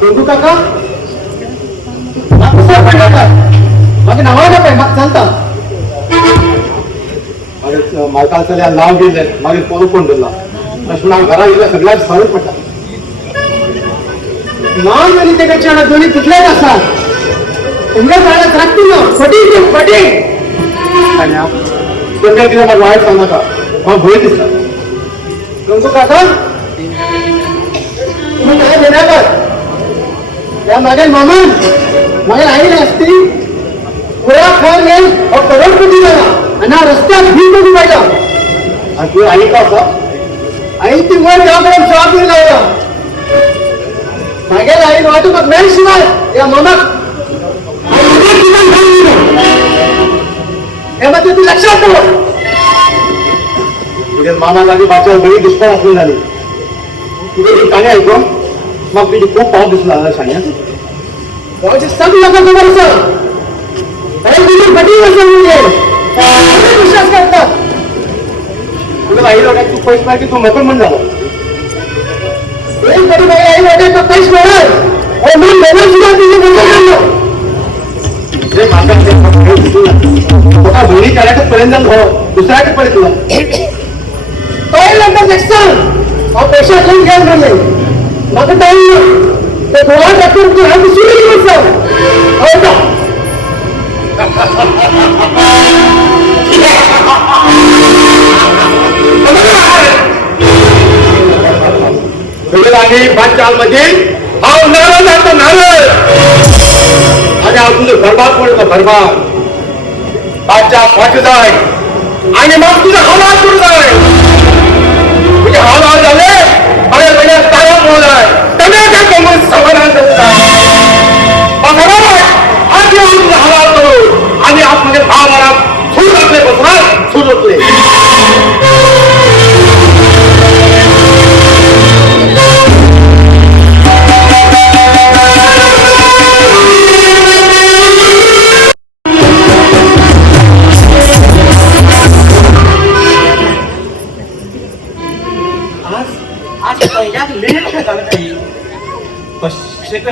गंगू काका माझ्या नावाला काय मग चालता मालकाला नाव गेले मागे पोरं फोन दिला लक्ष्मणा घरा गेला सगळ्यात सरळ पडला नाव आणि ते कक्षा दोन्ही कुठल्याच असतात तुमच्या काळात राखतील ना पटी पटी तुमच्या तिला मला वाईट सांगा का मग भोय दिसला गंगू काका तुम्ही काय देणार त्या माझ्या मामान माझ्या आईला असती पुरा खान येईल करोडपती झाला आणि हा रस्त्यात भीक कधी पाहिला आणि तू आई का असा आई ती वर जाऊन जॉब दिला होता मागेल आई वाटू मग नाही शिवाय या मामाक यामध्ये ती लक्षात ठेव तुझ्या मामासाठी माझ्या बळी दुष्काळ असली झाली तुझे काने ऐकू मग तुझी खूप पाऊस दिसला शाण्या गावचे सब लोक समोर विश्वास करतात तुला आई लोक तू पैसे माहिती तू मोकळ म्हण झाला एक बरी बाई आई लोक पैसे मिळणार सुद्धा तुझे दोन्ही करायचं पर्यंत दुसऱ्याकडे पर्यंत तुला पहिल्यांदा नेक्स्ट पैसा घेऊन घेऊन राहिले मग ते गोळा टाकून तू आम्ही आणि पांचाल मध्ये नारळ जातो नारळ आणि तुझं बरबाद पडतं बरबाद पांचा फाट जाय आणि मग तुझं हालात सुरू जाय तुझे हालात झाले आणि म्हणजे तारा बोलाय त्यांना काय कमल समाधान आज येऊन तुझं हालात करू आणि आतमध्ये भावाला सूर असले बसणार सूर होतले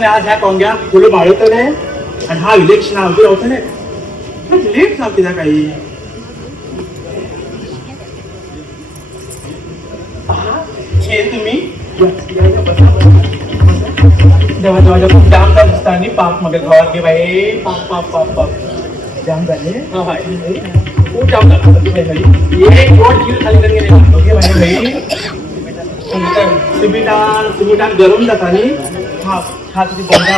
आज ह्या कोंग्या फुलं माळवत नाही आणि हा इलेक्शन आवती होत नाही लेट सांगते त्या काही तुम्ही जेव्हा जेव्हा खूप जाम जात असताना पाप मध्ये घावात घे बाई पाप पाप पाप पाप जाम झाले खूप जाम एक गोड जीव खाली करके गेले सिमिटान गरम जातानी हा तुझी गोंडा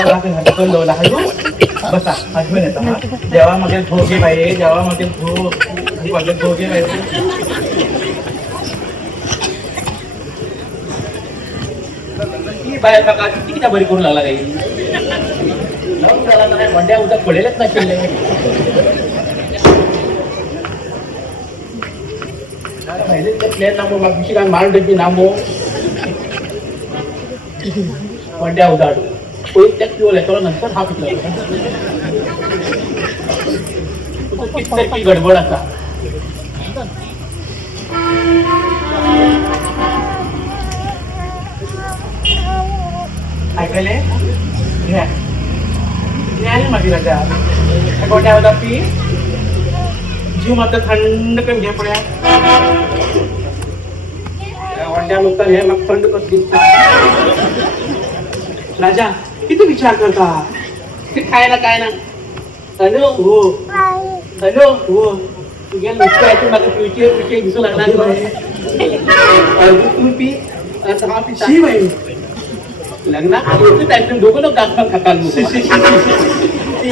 बसा हजबंड येतात जेव्हा मग भोगे बाई जेव्हा मग भोगे बाई बाय काका किती बरी करू लागला काही मंड्या उद्या पडेलच नसेल प्लेन नामो मग दुसरी मारून टाकी नामो मंड्या उदाडू कोई त्यात पिओ येतो नंतर हा पिकला किती गडबड असा ऐकले माझी राजा गोट्या होता पी जीव मात्र थंड करून घ्या पड्या वंड्या नुकता हे मग थंड करते राजा किती विचार करता ते खायला काय ना हॅलो हो हॅलो हो तुझ्या नुकतं माझं पिवचे दिसू लागला तुम्ही पी आता हा पी बाई लग्नात दोघं लोक दाखवा खातात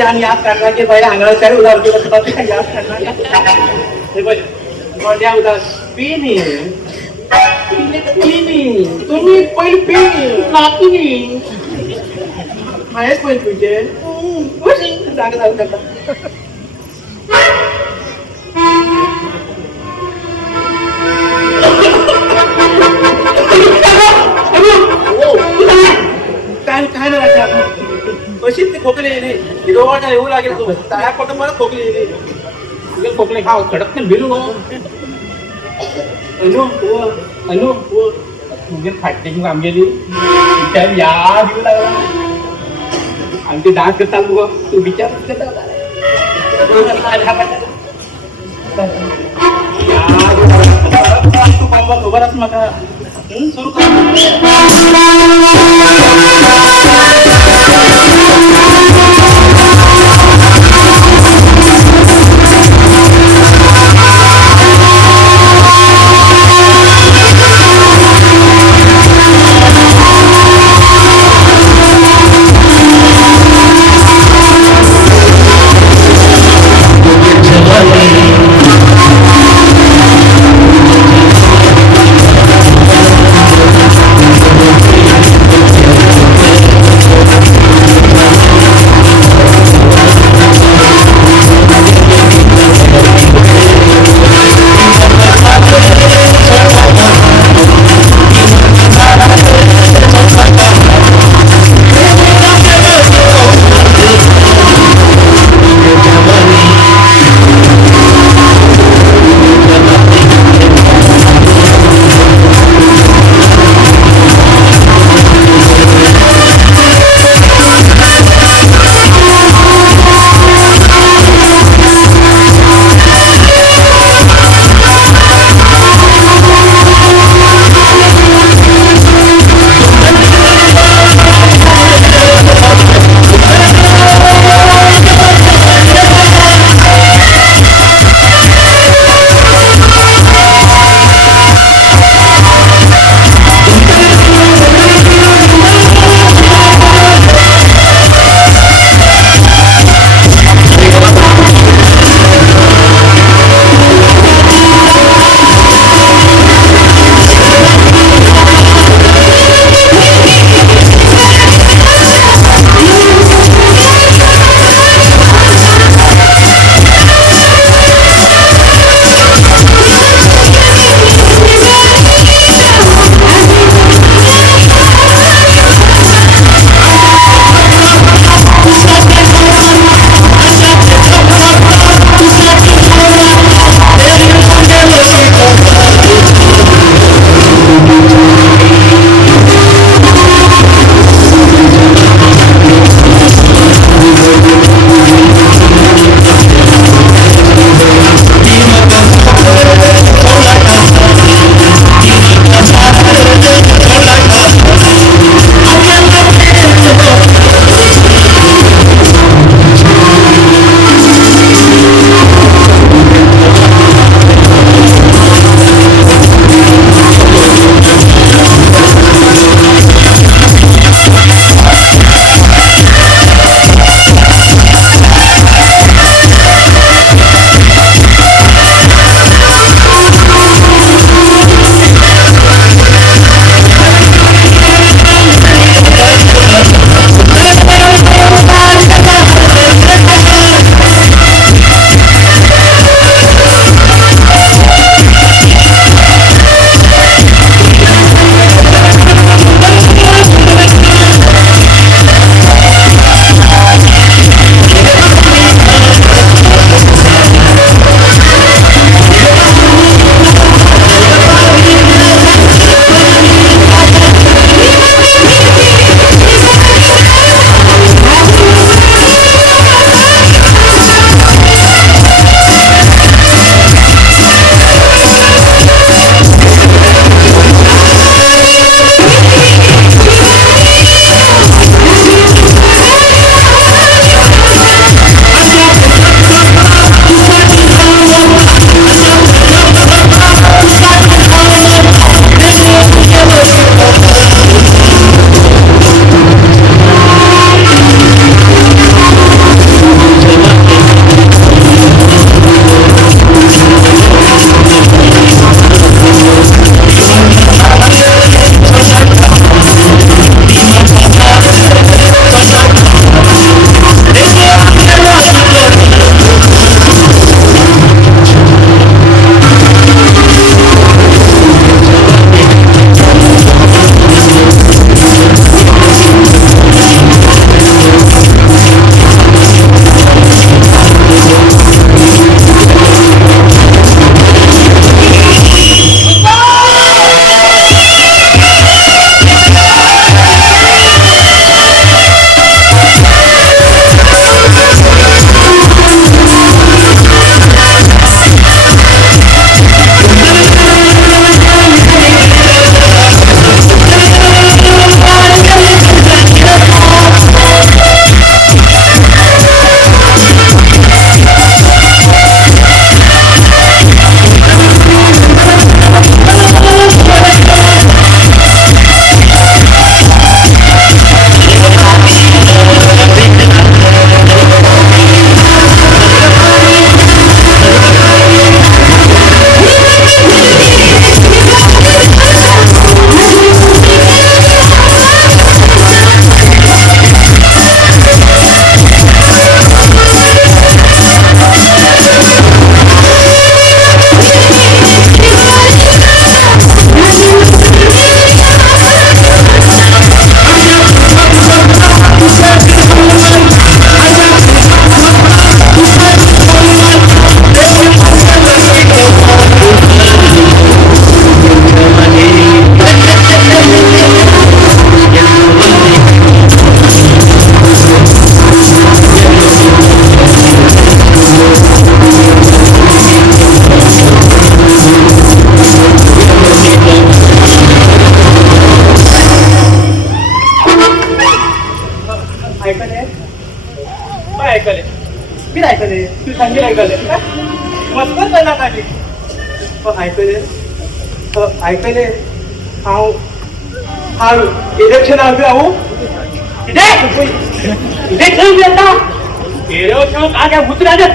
आणि याद काढणार की पहिल्या आंगणाच्या उदार याद उदार पिनी तुम्ही पहिले पिनी नाकिनी आहेच पहिले तुझे जागा काय ना राजा कशीच ते खोकले हिरोवाच्या येऊ लागेल तू त्या कोट मला खोकले तुझे खोकले खाव खडक नाही भिलू अनु तुझे फाटते की आमगेली विचार याद येऊ लागला आणि ते डान्स करतात बघ तू विचार तू बाबा खबरच मका सुरू कर ऐकले मी ऐकले तू सांगेल ऐकले मस्त करणार नाही पण ऐकले हा इलेक्शन आम्ही राहू इलेक्शन काय उतराले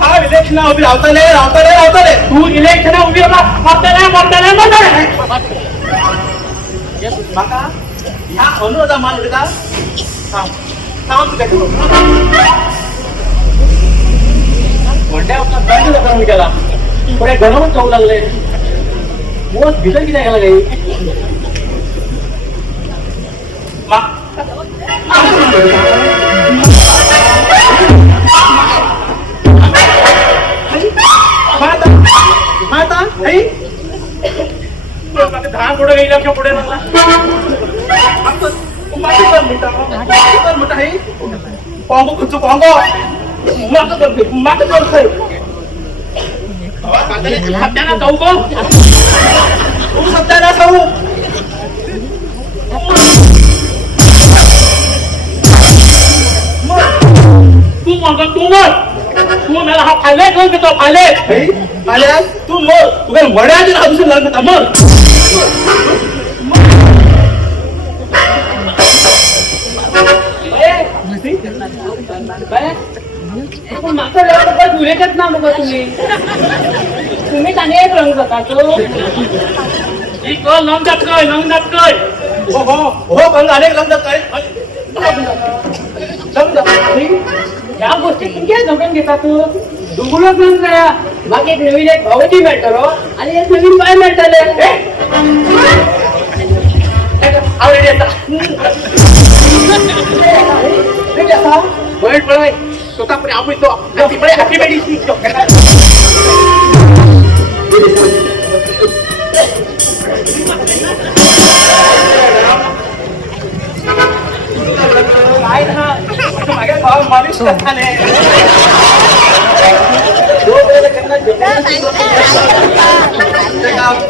हा इलेक्शन उभी रावताले तू इलेक्शन उभी मारताले माका ह्या अनुरोधा मान होते का थांब तुझ्या मोठ्या बंद करून गेला पुढे गरमच जाऊ लागले मोठ भीतर किती गेला काही दहा पुढे गेली लक्ष पुढे कॉंगो खुचू कॉंगो मात करतोय सत्याना जाऊ गो तू सत्याना जाऊ तू मला हा फायले घेऊन घेतो फायले तू मग तुला वड्याचे राहू लागत मग तुरेकच ना मग तुम्ही त्याने एक रंग जाता तो नंग जातकय हो पण अनेक रंग जातकय या गोष्टी तुमच्या जमून घेता तू दुगुलो घेऊन गया मग एक नवीन एक भावती मेळटलो आणि एक नवीन बाय मेळटले आवडे बळट पळय स्वतः पण आपण तो हॅपी मेडिसिन काय ना मागे भाव माणूस कथाने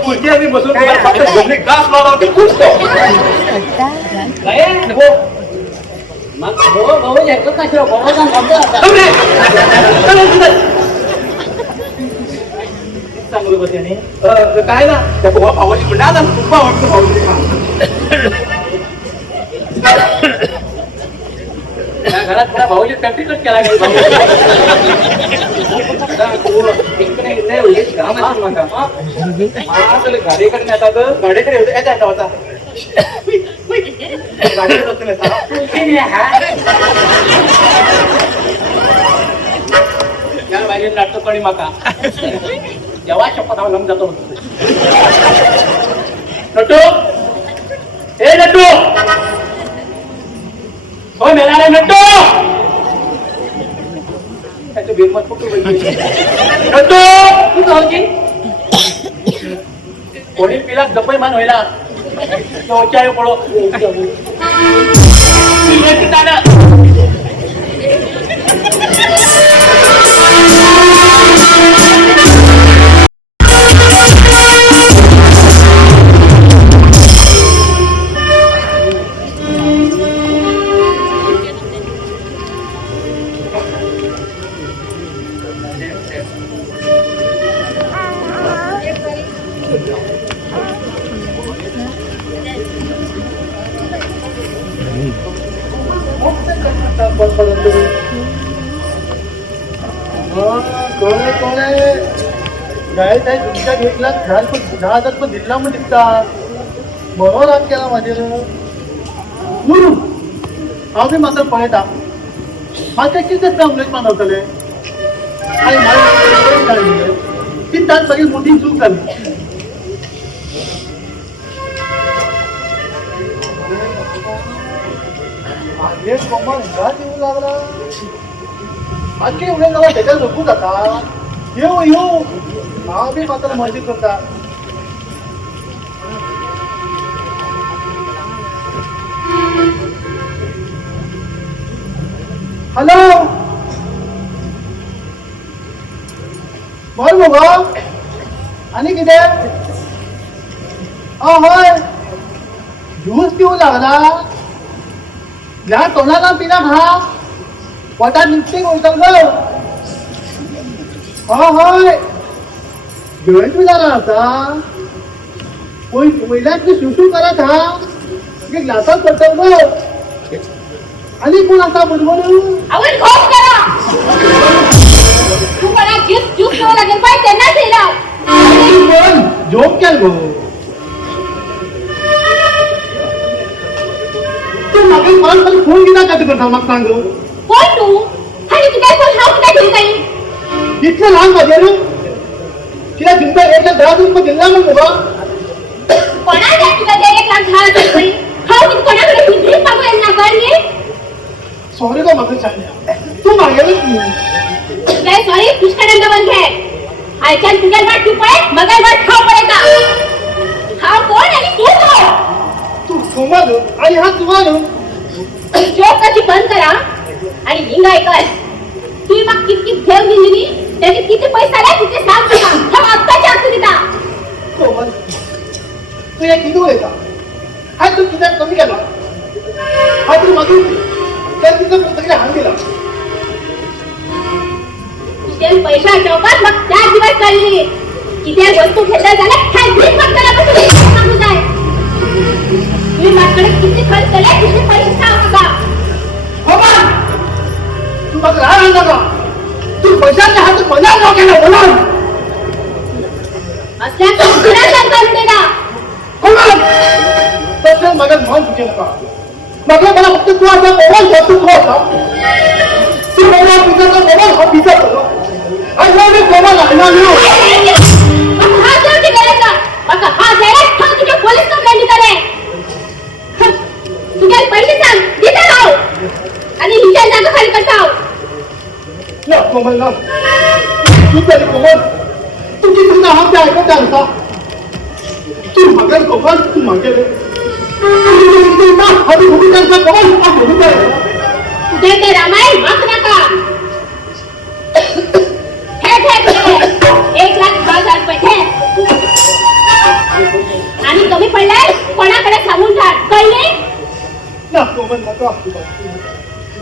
पुढची आम्ही बसून गास मारवते खुशतो मग भाऊ ऐकत नाही चांगलं बसल्याने काय ना त्या भावाची म्हणा खूप आवडतं घरात त्या भाऊची प्रॅक्टिकच केला गाडीकडे येतात गाडीकडे येतात होता या बाहेर नाटकपणी माका जेव्हा शपथ हा लंग जातो नटू हे नटू हो मेला नटू त्याचं बेमत कुठे नटू तू जाऊची कोणी पिला जपय मान व्हायला शौचालय पडो तुमच्या घेतला 10,000 पण दिला म्हणून दिसता बरोबर राग केला माझे हांव बी मात्र पळयता म्हाका कितें उलयत मानवतले आनी म्हाका चिंतान सगळी मोठी चूक जाली एक कोमल घरात येऊ लागला आजची उडे जावा त्याच्या झोपू जाता येऊ हांव बी मात्र मर्जी करता हॅलो बोल मुगो आनी कितें हय ज्यूस पिवू लागला ह्या तोंडाला पिना भाव पोटा निघते उलटल ग होय जेवण तुला आता महिलांची सुसू करत हा ग्लासात पडतो ग आणि कोण आता बडबडू आवड घोष करा तू मला ज्यूस ज्यूस करावं लागेल पाहिजे त्यांना ठेवला जोक केल गो तू मागे मला फोन दिला का तू करता मग सांग कोण तू आणि तू काय कोण हाव काय घेऊन जाईल इतकं लहान माझ्या रे तिला जिंकता 1,10,000 रुपये दिला मग बाबा कोणाला तुला दे 1,10,000 रुपये हाव तू कोणाकडे भीक मागू ना करणे सॉरी का मागे सांग तू मागेलच नाही काय सॉरी पुष्कळांना बंद आहे आयच्या तुझ्या वाट तू पळे मगर वाट खाव पडे का हा कोण आणि तू कोण तू कोमल आणि हा तुम्हाला जोक कशी बंद करा आणि हिंगाय कर तू मग किती ठेव दिली त्याचे किती पैसा आला तिथे सांग तुला हा आत्ताच्या आत्ता दिला कोमल तू एक किती होता हा तू किती कमी केला हा तू मागे तर तिचं पुस्तकाला हात दिला तुझे पैसा चौकात मग त्या दिवस काढली किती वस्तू घेतल्या झाल्या खाली फक्त सांगू जाय तुम्ही माझ्याकडे किती खर्च केले किती पैसे सांग का कोमल तू मग राहा आणला का तू पैशाच्या हात बजाव न केला बोला असल्या कुणाला करून देला कोमल तर मगर भाव तुझे नका मग मला फक्त तू असा मोबाईल घेतो तू असा तू मोबाईल पिझ्झाचा मोबाईल हा पिझ्झा करो आणि मी कोमल आणला नाही हा जेवढी करायचा मग हा जायला थांब तुझ्या पोलीस कंप्लेंट करे तुझ्या पैसे सांग तिथे राव आणि हिच्या जागा खाली करताव ना कोमल ना तू तरी कोमल तू किती ना हात ऐकत आहे तू मगर कोमल तू मागे अभी भूमि का कोमल हा भूमि का तुझे ते रामायण माफ नका हे 1,10,000 रुपये ठेव आणि कमी पडलाय कोणाकडे सांगून टाक कळले ना कोमल नका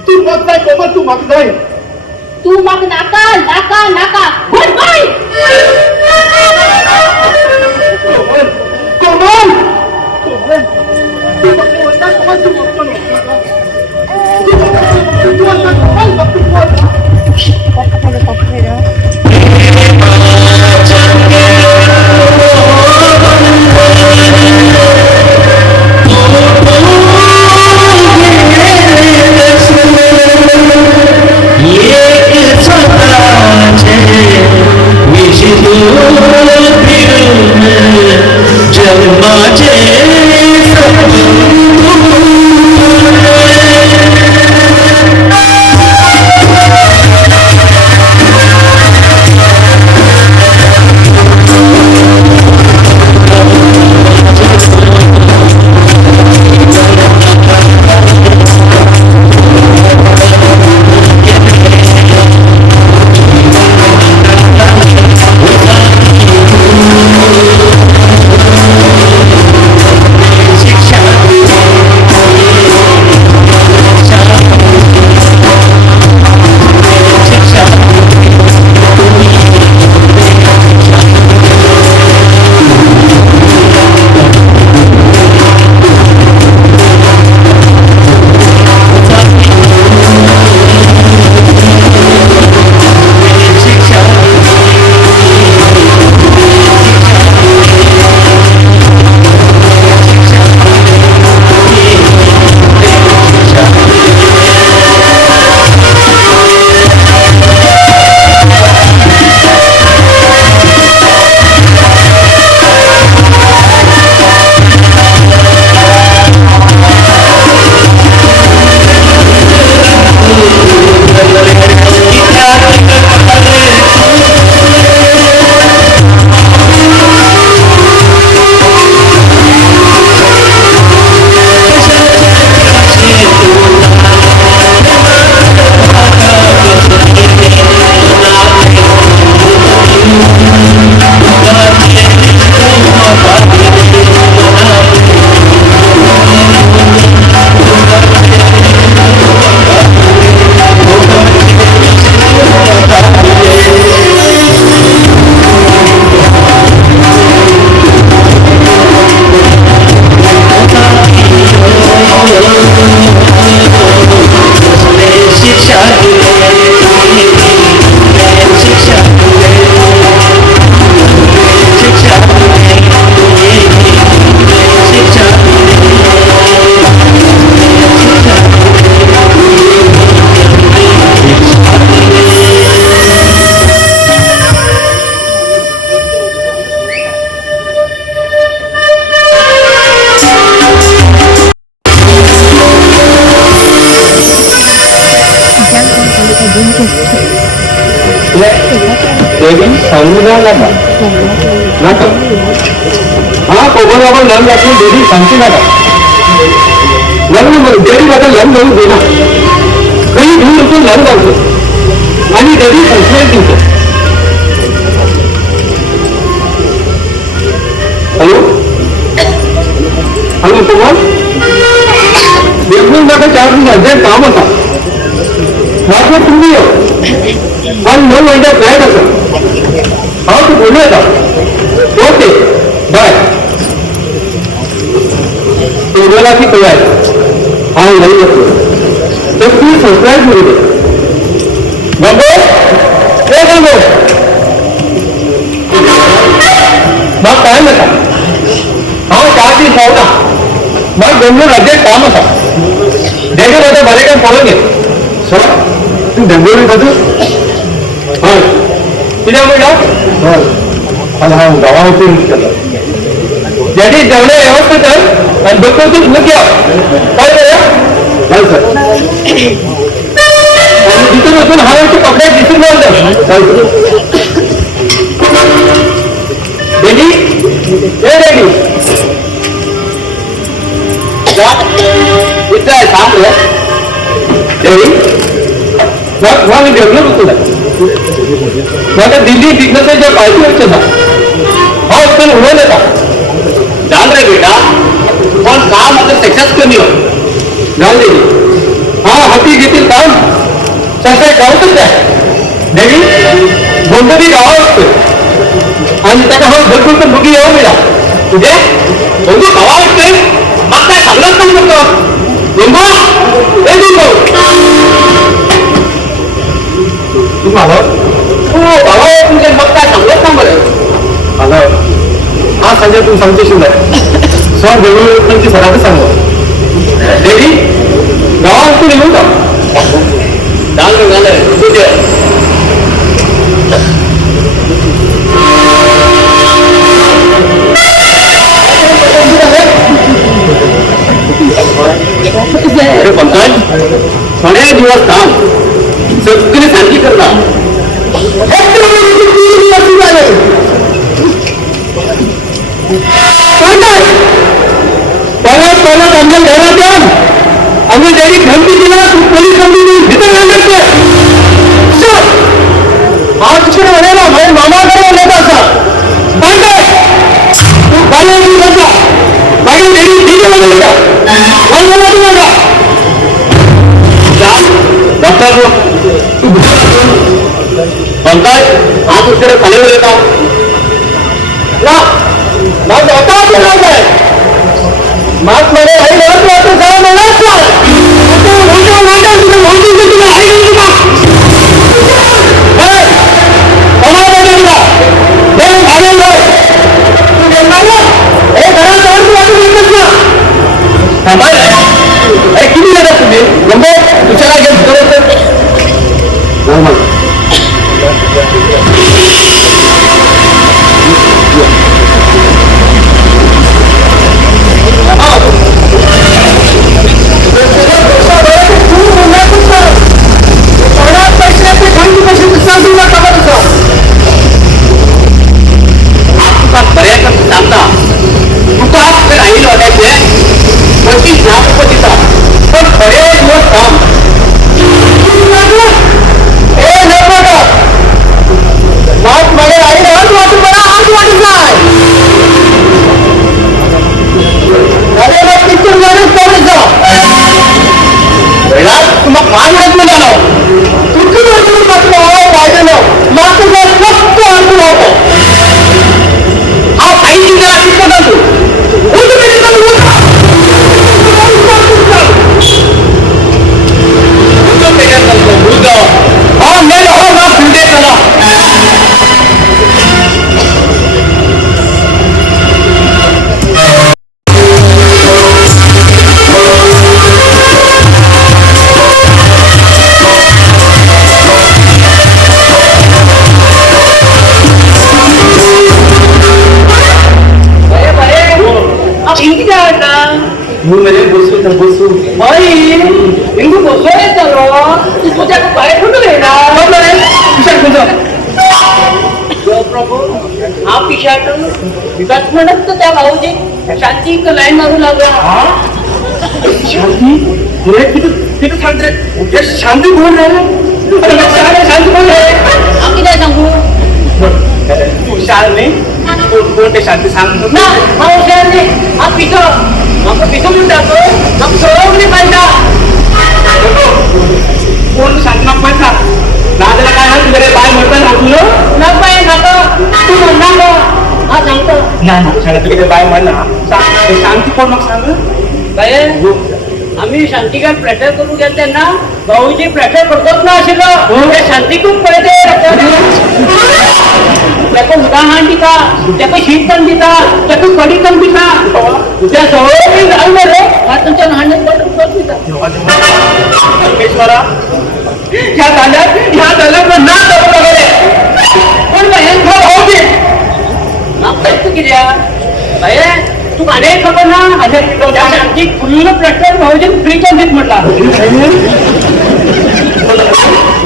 तू मग काय कोमल तू मग जाय तू मग नाका नाका नाका गुड बाय कोमल कोमल कोमल तू मग कोणता कोमल तू मग पण तू आता कोमल मग तू देवी सांगून नाका हा कोबा आपण लग्न घातलं देवी सांगते नका लग्न देवी आता लग्न होऊन देणार काही दूर होतो लग्न घालतो आणि देवी संस्कार दिवतो हॅलो हॅलो कोण देखून नका 4 दिन अर्जंट काम होता माझं तुम्ही आणि 9 मिनिटात फ्लाईट असं हा तू बोलूया का ओके बाय मला की कळायला हा नाही येतो तर तू सबस्क्राईब करू दे गंगो ए गंगो मग काय नका हा 4 दिवस होता मग बेंगलोर अर्जंट काम होता देखील आता बरे काय पळून घे सर तू बेंगलोर कसं हा किती मिळणार हा गावावरती ज्याची जेवढे व्यवस्था कर आणि डॉक्टर तू घ्या काय करूया काय सर आणि तिथून असून हा वर्षी कपडे दिसून रेडी हे रेडी इथं आहे सांग रेडी मी डेव्हलप होतो माझ्या दिल्ली बिझनेसच्या पाहिजे होते ना हा उत्तर उडवलं का जाण रे बेटा पण काम आता सक्सेस कमी हो जाऊ दे हा हाती घेतील काम सगळं गावतच आहे देवी गोंधळी गावा असतो आणि त्याचा हा भरपूर तर मुगी येऊ मिळा तुझे गोंधू गावा असते मग काय चांगलंच काम करतो गोंधू हे गोंधू तू मला हो बाबा तुझे मग काय चांगलंच काम बरं आलं हा संजय तू सांगते शिवाय सर बेंगळूर की सरांना सांगू देवी गावात तू निघून जा झालं तुझे अरे पंकज थोडे दिवस काम सगळे सांगी करणार पहिला आमच्या घरात या आम्ही ज्याची धमकी दिला पोलीस कंपनी भीतर करतो हा तिकडे म्हणाला माझ्या मामाकडे येत असा तू बाहेर बसा माझी देवी ठीक डॉक्टर तू पंकज हा तुझ्याकडे खालीवर येता माझं आता आपल्याला आहे मात मध्ये आई म्हणत वाटतं जरा म्हणत किती देतात तुम्ही गंभो तुझ्याला घेऊन बसू भाई इंगू बसो रे चलो इसको जाकर बाहर ढूंढ लेना हा पिशाट विकास म्हणत तर त्या भाऊजी शांती लाईन मारू लागला. शांती तुला तिथे सांगते उद्या शांती बोल शांती बोल आम्ही काय सांगू तू शाल नाही कोणते शांती सांगतो ना भाऊ शांती हा पिसो आपण पिसो म्हणून जातो मग सोडवली पाहिजे. कोण शांती मग पैसा दादाला काय ना तुझ्या बाय म्हणता ना तुला ना पाहिजे खातो तू म्हणणार हा सांगतो नाही शाळा तुझ्या बाय म्हणला शांती कोण मग सांग काय आम्ही शांतिकात प्रचार करू गेल त्यांना भाऊजी प्रचार करतोच ना असेल त्या शांतिकून पडते त्याचं उदाहरण दिता त्याचं शीत पण दिता त्याचं कडी पण दिता त्या सवय झालं रे हा तुमच्या लहान परमेश्वरा ह्या झाल्यात ना वगैरे पण भयंकर भाऊजी तू किती तू अनेक खबर ना त्या शांती फुल्ल प्रचार भाऊजी फ्रीच्या देत म्हटला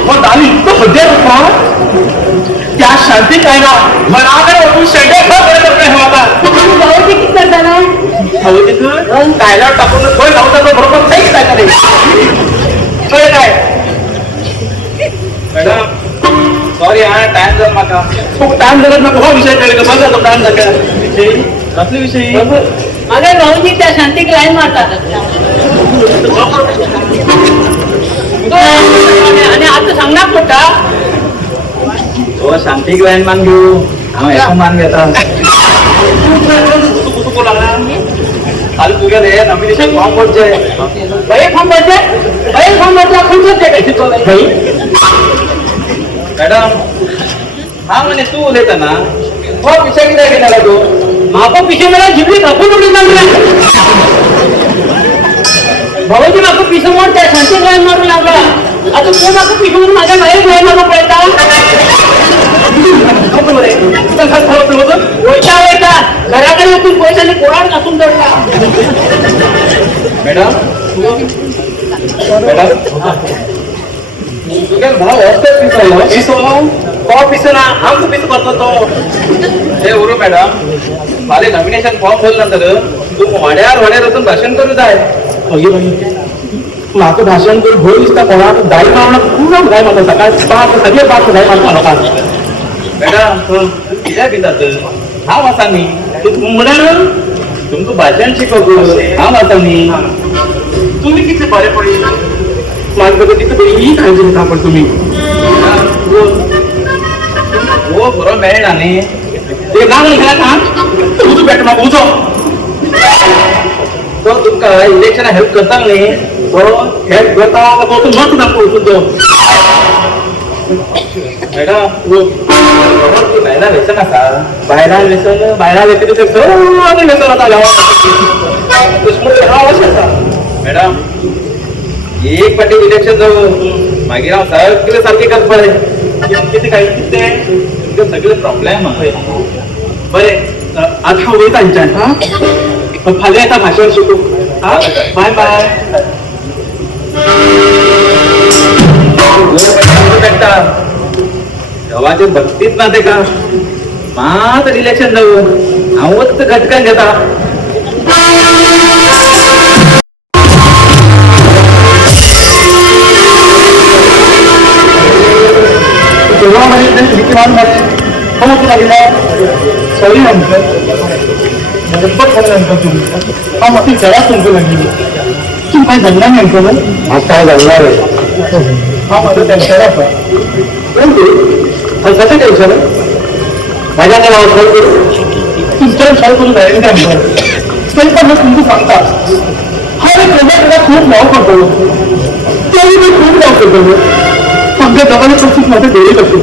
मग आम्ही इतकं सध्या त्या शांती काय ना मनाकडे ओळखून शेंडे आता भाऊजी किती करताना हवं तिथं टायलर टाकून थोडं लावता तो बरोबर काहीच काय नाही कळलं काय मॅडम सॉरी हा टाइम झाला माका खूप टाइम झाला नको हा विषय कळले का बघा तो टाइम झाला विषयी कसले विषयी अरे भाऊजी त्या शांतीक लाईन मारतात आणि आता सांगणार कुठा हो शांतिक लाईन मान घेऊ आम्ही ऐकून मान घेता तू बोला खाली तू गेले नॉमिनेशन फॉर्म पडचे फॉर्म भरला खंचच देखायची मॅडम हा म्हणे तू उलयता ना हो पिशा किती घेणार तू माको पिशे मला जिबली कापून उडी लागला भाऊजी माको पिशे मोड त्या शांती लाईन मारू लागला आता तू माको पिशे म्हणून माझ्या बाहेर लाईन मारू पडता पैसा घराकडे येथून पैशाने कोराड घासून दडला मॅडम तुझ्या भाव असतात पिसो पिसो ना आमचं पिसो करतो तो हे उरू मॅडम मला नॉमिनेशन फॉर्म भरल्यानंतर तू वाड्यावर वचून भाषण करू जाय माझं भाषण करून भोर दिसता कोणा दाई मारणार पूर्ण गाय मारतो सकाळ पाच सगळे पाच गाय मारतो लोकांना मॅडम कित्या पितात हा वासानी तू म्हणाल तुमचं भाषण शिकवतो हा वासानी तुम्ही किती बरे पडेल माझं तिथं ही काळजी घेता पण तुम्ही हो बरोबर मिळेल आणि ते नाव निघाला ना तुझं भेट मग उजो तो तुमका इलेक्शन हेल्प करता नाही तो हेल्प करता तो मत दाखवू तुझं मॅडम बायला व्यसन असा बायला व्यतिरिक्त सगळं व्यसन आता गावात मॅडम एक पाठी इलेक्शन जाऊ मागे राव सगळे सारखे करत पडे किती काही किती सगळे प्रॉब्लेम बरे आता होईल त्यांच्या हा फाल्या येता भाषण शिकू हा बाय बाय गावाचे भक्तीच ना ते का मात्र इलेक्शन जाऊ आवत घटकन घेता तेव्हा म्हणजे विद्यमान सॉरी नंतर हा मग जरा तुमचं लागली तू काय जगणार नाही अंकल आज काय जगणार आहे हा मात्र त्यांच्याला कसं टेन्शन माझ्या नावावर कॉल करू तुमच्या कॉल करून जाईल का तरी पण तुमचं सांगता हा मी त्याला खूप नाव करतो तरी मी खूप नाव करतो आमच्या जगाला खूप मोठे डेअरी करतो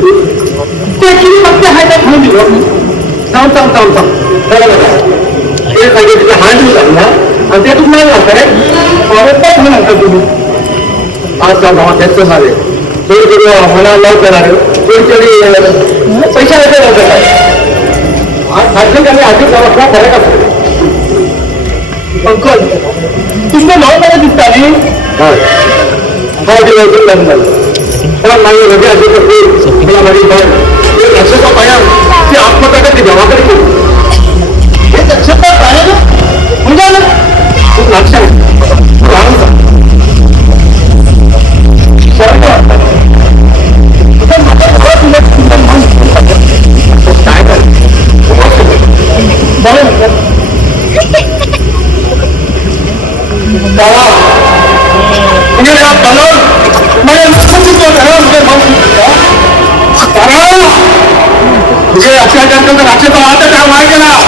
त्याची फक्त हाय काय खाऊन दिलं थांब ते सगळे तिथे हात दिला ना आणि ते तुम्हाला लागतं परत काय म्हणून लागतं तुम्ही आज त्या गावात त्याचं झाले थोडी मला लव करणार थोडी पैसा येते नव्हतं काय आज खाजगी आणि आधी प्रवासला फरक असतो अंकल तुमचं नाव मला दिसता नाही हा दिवस लग्न पण माझी रजा अशी करते मला माझी बहीण एक असं पाया ते आत्मप्रगती देवाकडे केली. हे दक्षता आहे ना म्हणजे ना खूप लक्षात काय राक्षसा वाटत काय वाय केला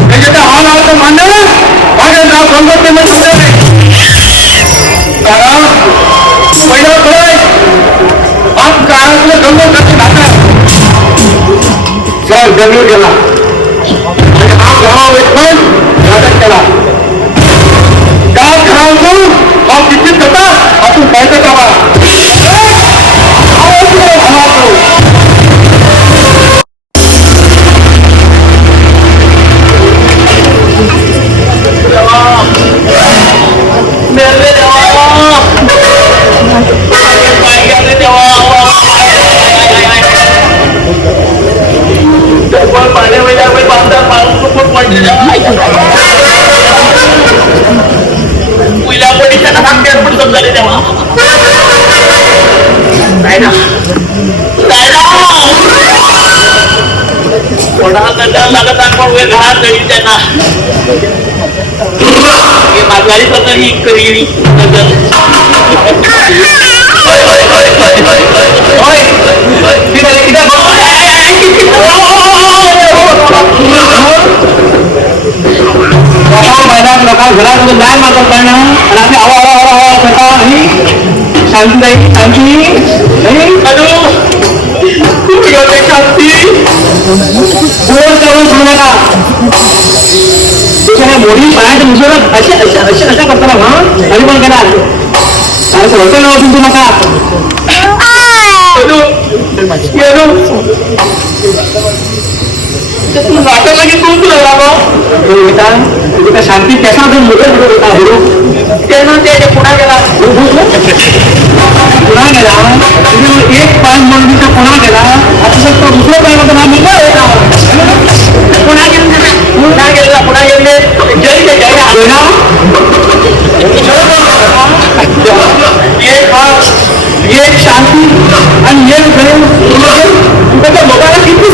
त्याच्या त्या हा नावाचं मान्य ना माझ्या नाव गंगोत्री मध्ये पहिला कळय आज काळातलं गंगोत्री नाका सर जमीन गेला आणि हा गाव एक पण नाटक केला गाव घरावून हा किती कथा आपण पाहिजे करावा माघारी पत्नी करी घरातून नाही मागत आणि आपली आवा करता आणि शांती नाही शांती शांती गोड करून घेऊ नका त्याच्याने मोठी पॅन्ट मुसळत अशा करताना हा आणि पण करा होतं नाव तुमचं नका तू नाटक लागे तू तुला तुझ्या शांती कसा त्यांना ते पुन्हा गेला पुन्हा गेला एक पाय म्हणून पुन्हा गेला असं तो दुसरं पाय म्हणतो ना पुन्हा गेला पुन्हा गेले एक शांती आणि एक त्याच्या लोकांना किती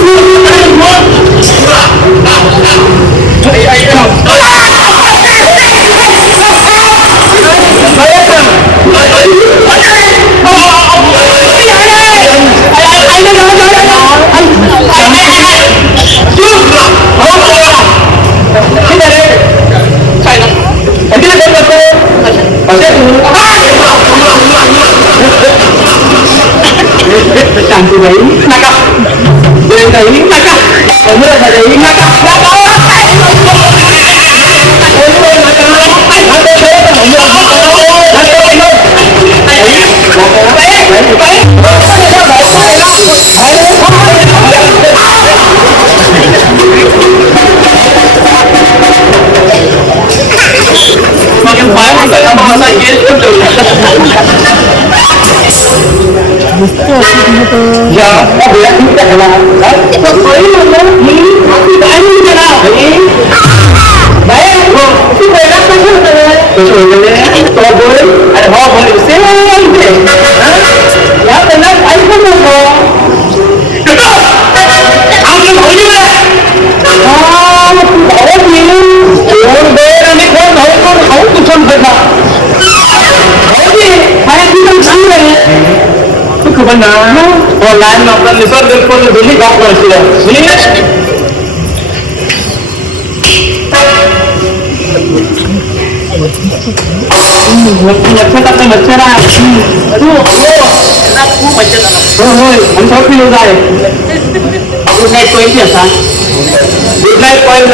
शांतीबाई नका जयंताई नका अनुराधाई नका online आपला निसर्ग पण दोन्ही गाव लक्षात आपल्या मच्छर आहे गुड नाईट पॉईंट असा गुड नाईट पॉईंट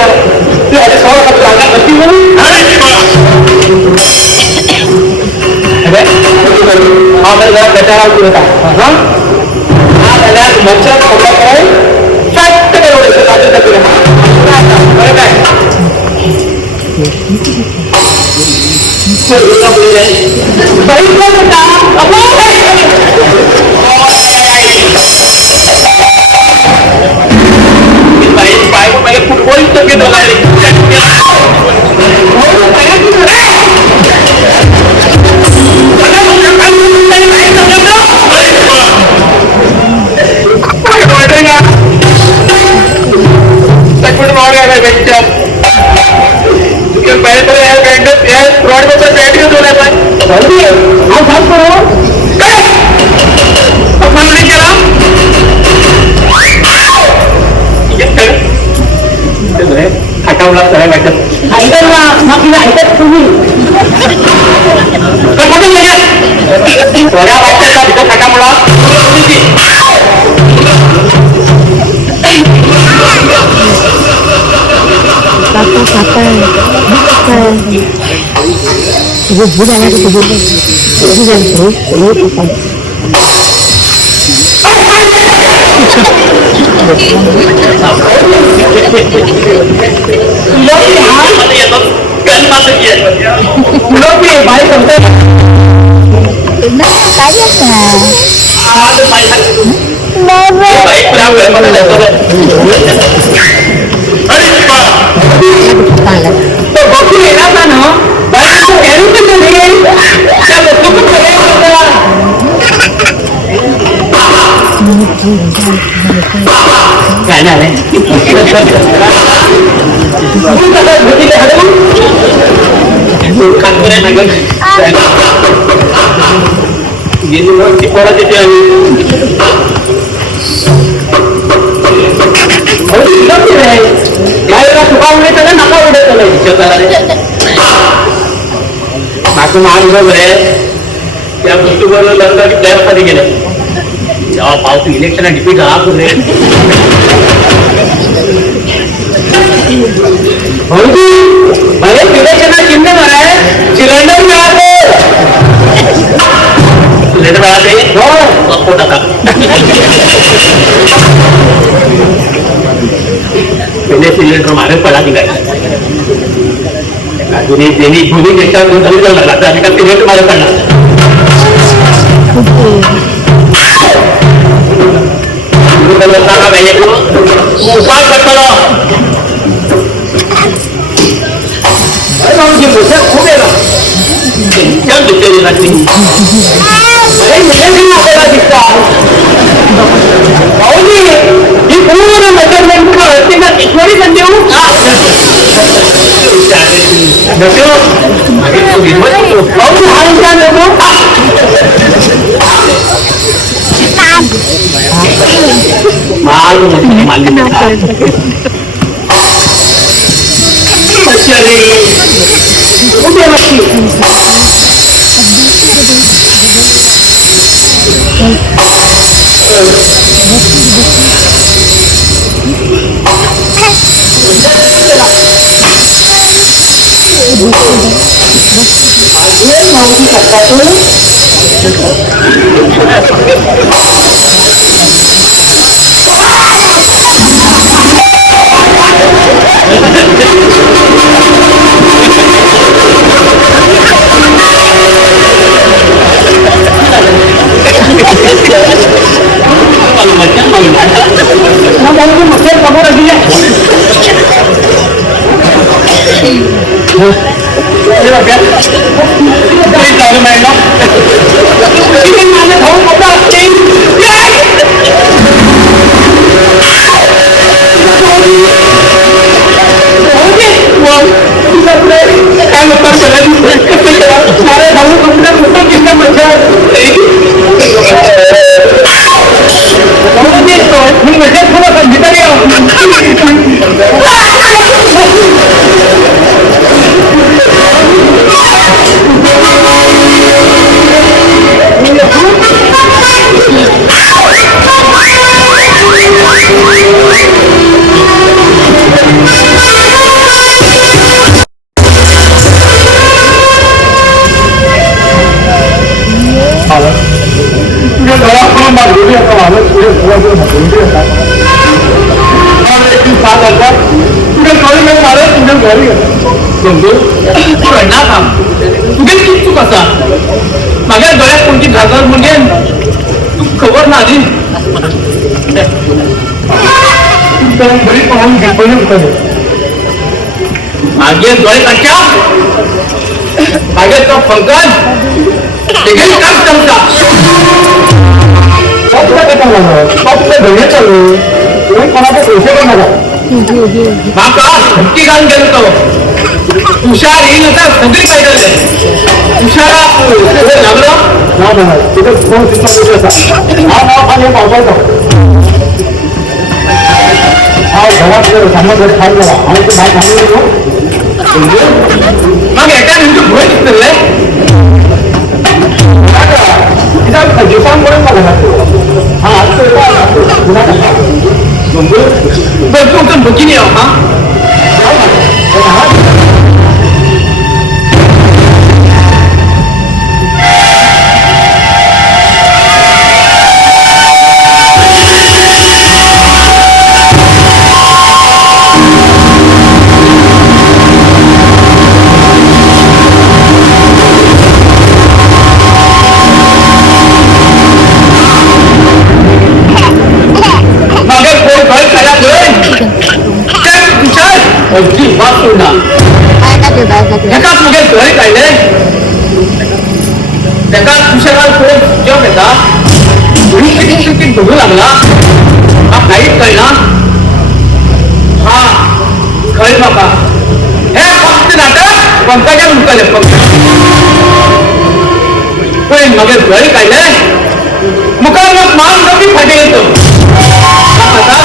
त्याच्यावर पुरत आहे मच्छर मागे फुटबॉल घेतो हटावला सगळ्या वाटत ऐकत तुम्ही थोड्या वाटत हटामुळा त्या गोष्टीबरोबर लग्न तयारसाठी गेलं जेव्हा पावती इलेक्शन डिपीट झाला इलेक्शन चिन्ह म्हणाय सिलेंडर मिळाले सिलेंडर मिळाले हो टाका पहिले सिलेंडर मागे पडा की काय जुनी देशावर लागला तर आम्ही का सिलेंडर मागे पडला उपाय करतो खूप आहे ही पूर्ण मेजरमेंट थोडी संधी माझ्या गळ्यात कोणती घागर म्हणजे तू खबर ना आधी करून बरी पाहून घेतले होते मागे डोळे काढच्या मागे तो पंकज देखील काम तुमचा धन्य चालू तुम्ही कोणाचे पैसे पण नका माका धमकी घालून गेलो तुषार येईल आता सगळी काय झाले तुषारा लागलं ना तिथे फोन तिथं हा नाव आणि पावसाळा हा घरात सांगत खाल करा आणि तो भाग घालून मग एका नेमकं भोय दिसतले दिवसांमुळे मला हा तुमचं बघिनी हा एकाच मुगे घर काढले त्याचा तुषाराला थोडं जॉब येता बघू लागला हा काहीच कळला हा खळ बाबा हे फक्त नाटक पंकजा उठले पण मग घर काढले मुखार मग मान कमी फाटे येतो आता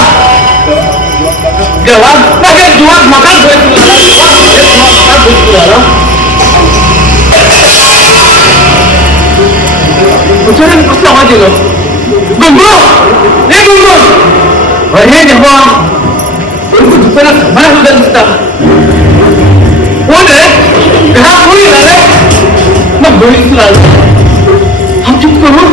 जेव्हा माझ्या जीवात मकान कसं आवाज दिलो गुंगू हे गुंगू अरे जेव्हा दुसऱ्या मला सुद्धा दिसता कोण रे घरात कोणी झालं मग गोळी सुद्धा हा चुप करू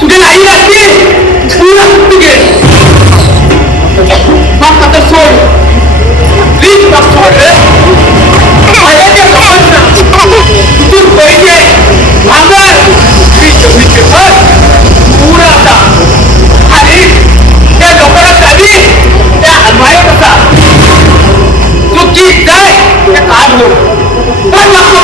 तुझे नाही लागते तुझे आता सोड प्लीज मग सोड रे तू पैसे भांगर पुरा आता आणि त्या लोकांना चाली त्या हलवाया कसा तू चीज जाय त्या काढ हो पण लागतो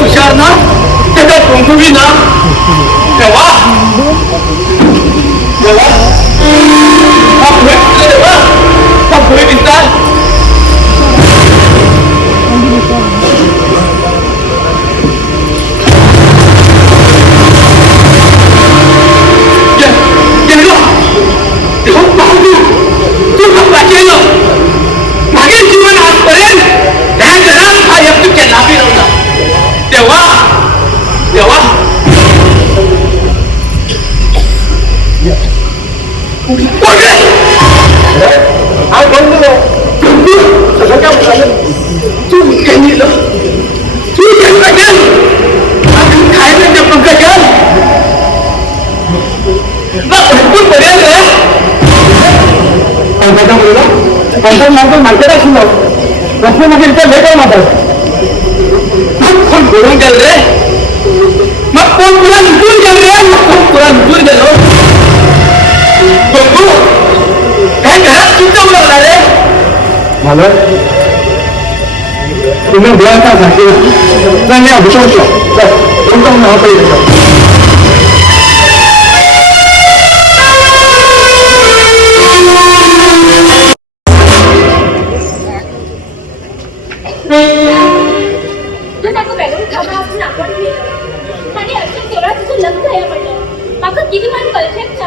तुषार ना त्याचा कुंकुमी ना तेव्हा दिसतात हा कोण तुला सगळं काय झालं तू केलं तू खायला ते पंकज भरपूर बरेल रे पंकजा मुलगा पंकज मागतो मार्केट असून प्रश्न म्हणजे इथे लेकर मात्र मग कोण बोलून गेल रे मग कोण तुला निघून गेल रे मग कोण तुला निघून गेलो बघू काय घरात तुमचं बोलवणार रे मला तुम्ही बोलायचा सांगितलं नाही अभिषेक तुमचं नाव पाहिजे किती पण कळशेच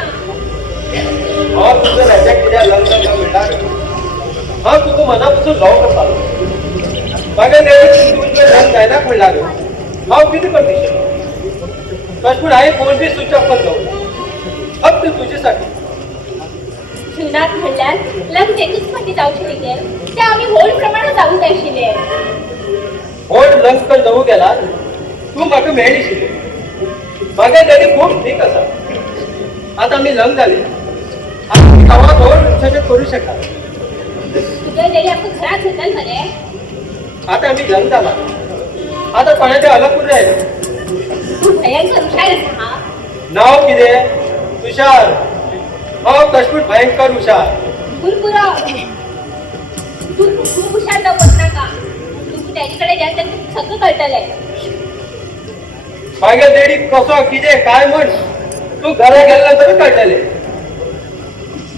हा तुझं राज्यात किती लग्न मिळणार हा तुझं मनापासून लावून चालू बघा तुझं लग्न जायला मिळणार हा किती कंडिशन कशपूर आहे कोणती सूचक पण जाऊ फक्त तुझ्यासाठी जीवनात म्हणल्यास लग्न तेथूच मध्ये जाऊ शकते त्या आम्ही होल प्रमाणात जाऊ जायशिले होड लग्न पण जाऊ गेला तू मागे मेळीशी मागे तरी खूप ठीक असा आता मी लग्न झाले आता गावात होड सगळं करू शकाल तुझ्या जरी आपण घरात होताल म्हणे आता मी लग्न झाला आता कोणाच्या अलग कुठे राहिलं तू भयंकर हुशार असा हा नाव किती तुषार हो कशपूर भयंकर हुशार गुरपुरा तू खूप हुशार जाऊ बसणार का तू डॅडीकडे जास्त सगळं कळतलंय मागे देडी कसं किती काय म्हण तू घरा गेल्यानंतर कळतले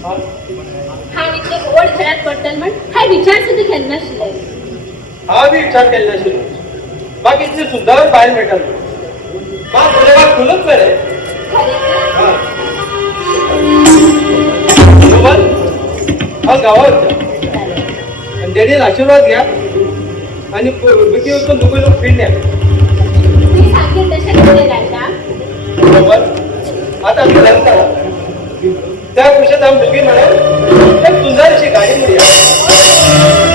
हा विचार ओढ घरात पडतल म्हण हा विचार सुद्धा त्यांना शिलाय हा मी विचार केला सुरू बाकी इतकी सुंदर बाहेर भेटल बा तुला बा खुलत नाही रे हा गावात देडीला आशीर्वाद घ्या आणि बिकी उचलून दुबई लोक फिरण्या मी सांगेन तशा केले राजा बरोबर आता मी लग्न करा त्या खुशात आम्ही दुबी म्हणा एक सुंदर अशी गाडी मिळेल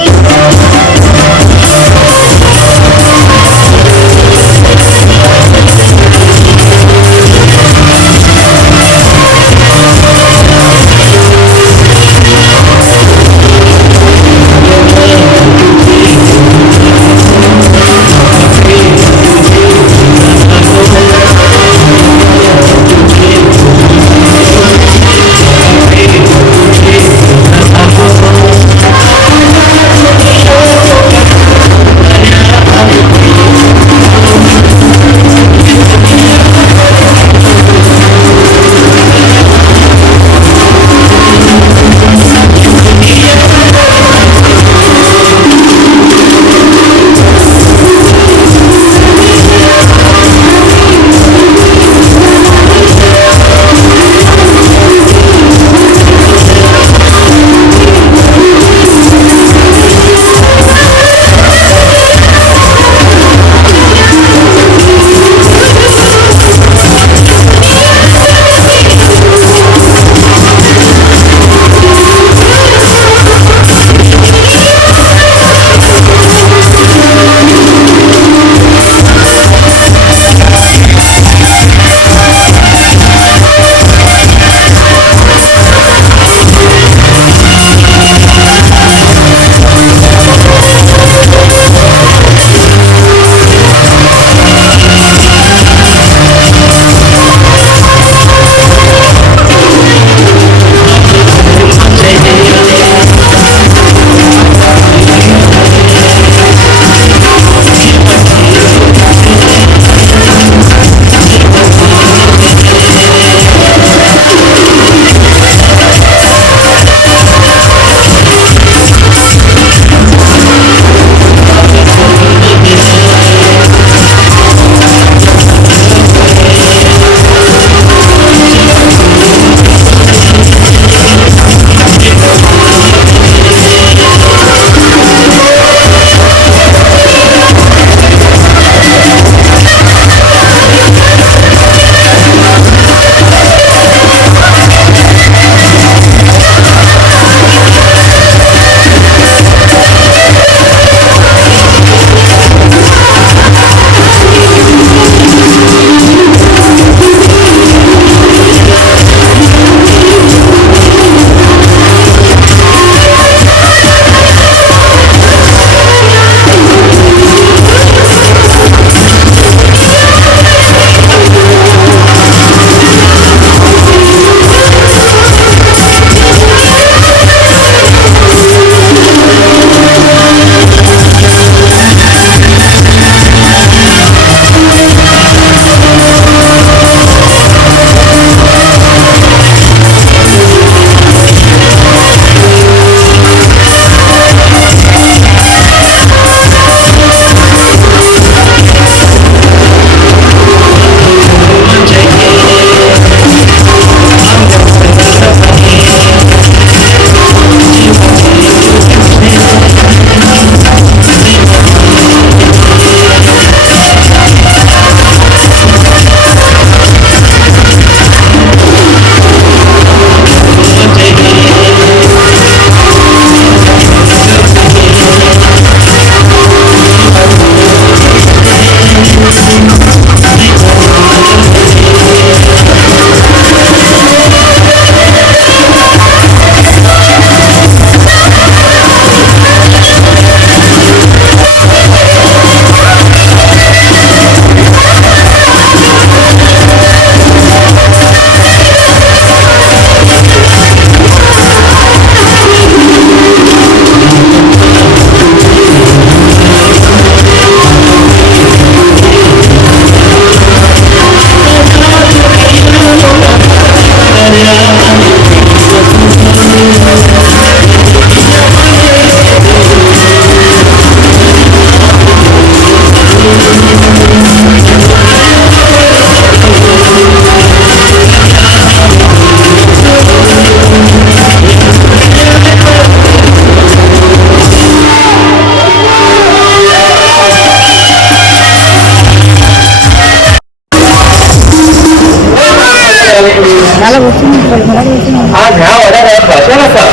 आज ह्या वाड्यात भाषा नसा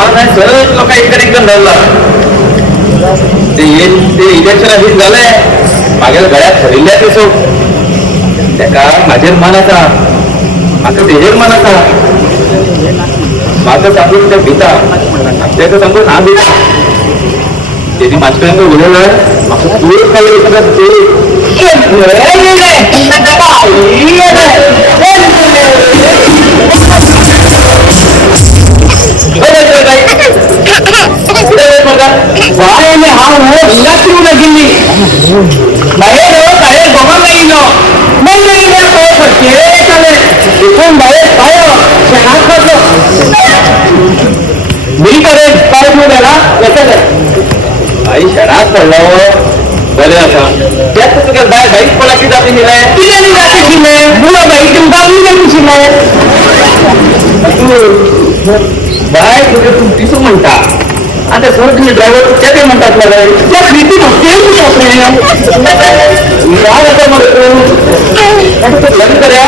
आज नाही सहज लोक इकडे एकदम धरला ते इलेक्शन आधीच झालंय मागेल गळ्यात ठरल्या ते सो त्याका माझेर मानाचा आता तेजेर मानाचा माझं सांगून त्या पिता त्याचं सांगून ना देता त्यांनी माझ्यापर्यंत बोलवलं असं दूर काही बाहेर बघा नाही मग मी करेन काय द्याला आई शहरात पडला बरे असा त्यात तुझ्या बाय बाईक पडायची जाते निघाय तिला जाते शिलाय मुला बाईक गावी शिलाय बाय तुझे तुमची सो म्हणता आता सर तुम्ही ड्रायव्हर त्या ते म्हणतात मला त्या प्रीती लग्न करा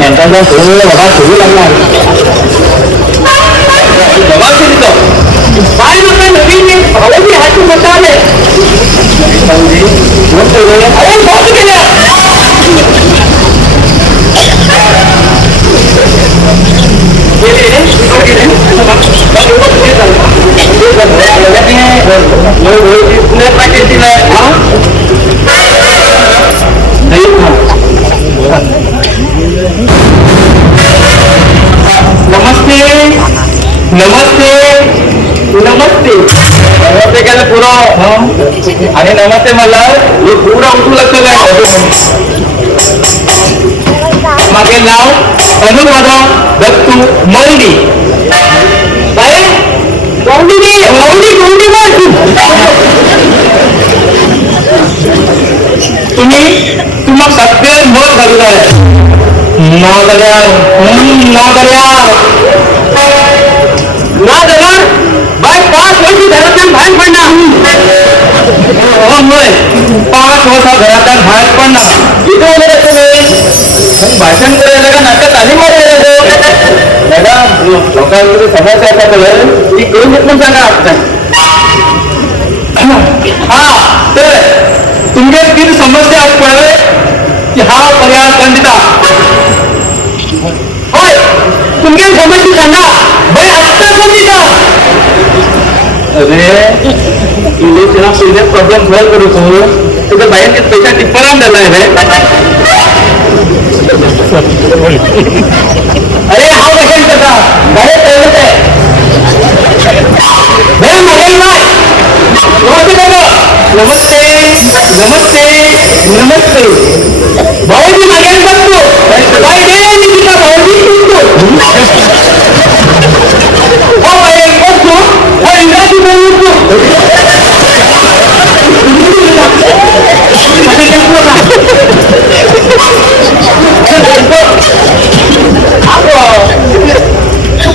यांचा सोडून बघा सोडू लागणार काय नका नवीन भाऊजी हाती मसाले नमस्ते नमस्ते नमस्ते नमस्ते केलं पुरं आणि नमस्ते मला हे पुरा उठू लागतं काय मागे नाव अनुराधा दत्तू मौली काय मौली मौली मौली तुम्हाला सगळे मग घालून बाय 5 वर्ष घरातून बाहेर पडणार 5 वर्ष घरातून बाहेर पडणार इथे भाषण करायला का नाटक आली मारायला लोकांकडे समस्या असतात ती करून देत पण सांगा हा तर तुमच्या किती समस्या कळले की हा पर्याय खंडिता होय तुमच्या समस्या सांगा बाय आत्ता खंडिता अरे इलेक्शना पहिले प्रॉब्लेम सॉल्व करू तुझ्या बाहेर पैसा टिप्परा दिला आहे अरे हा कशाने करता बाहेर कळलं काय नमस्ते नमस्ते नमस्ते भाऊजी मागे करतो काय निकिता भाऊजी इंग्रजी बोलतो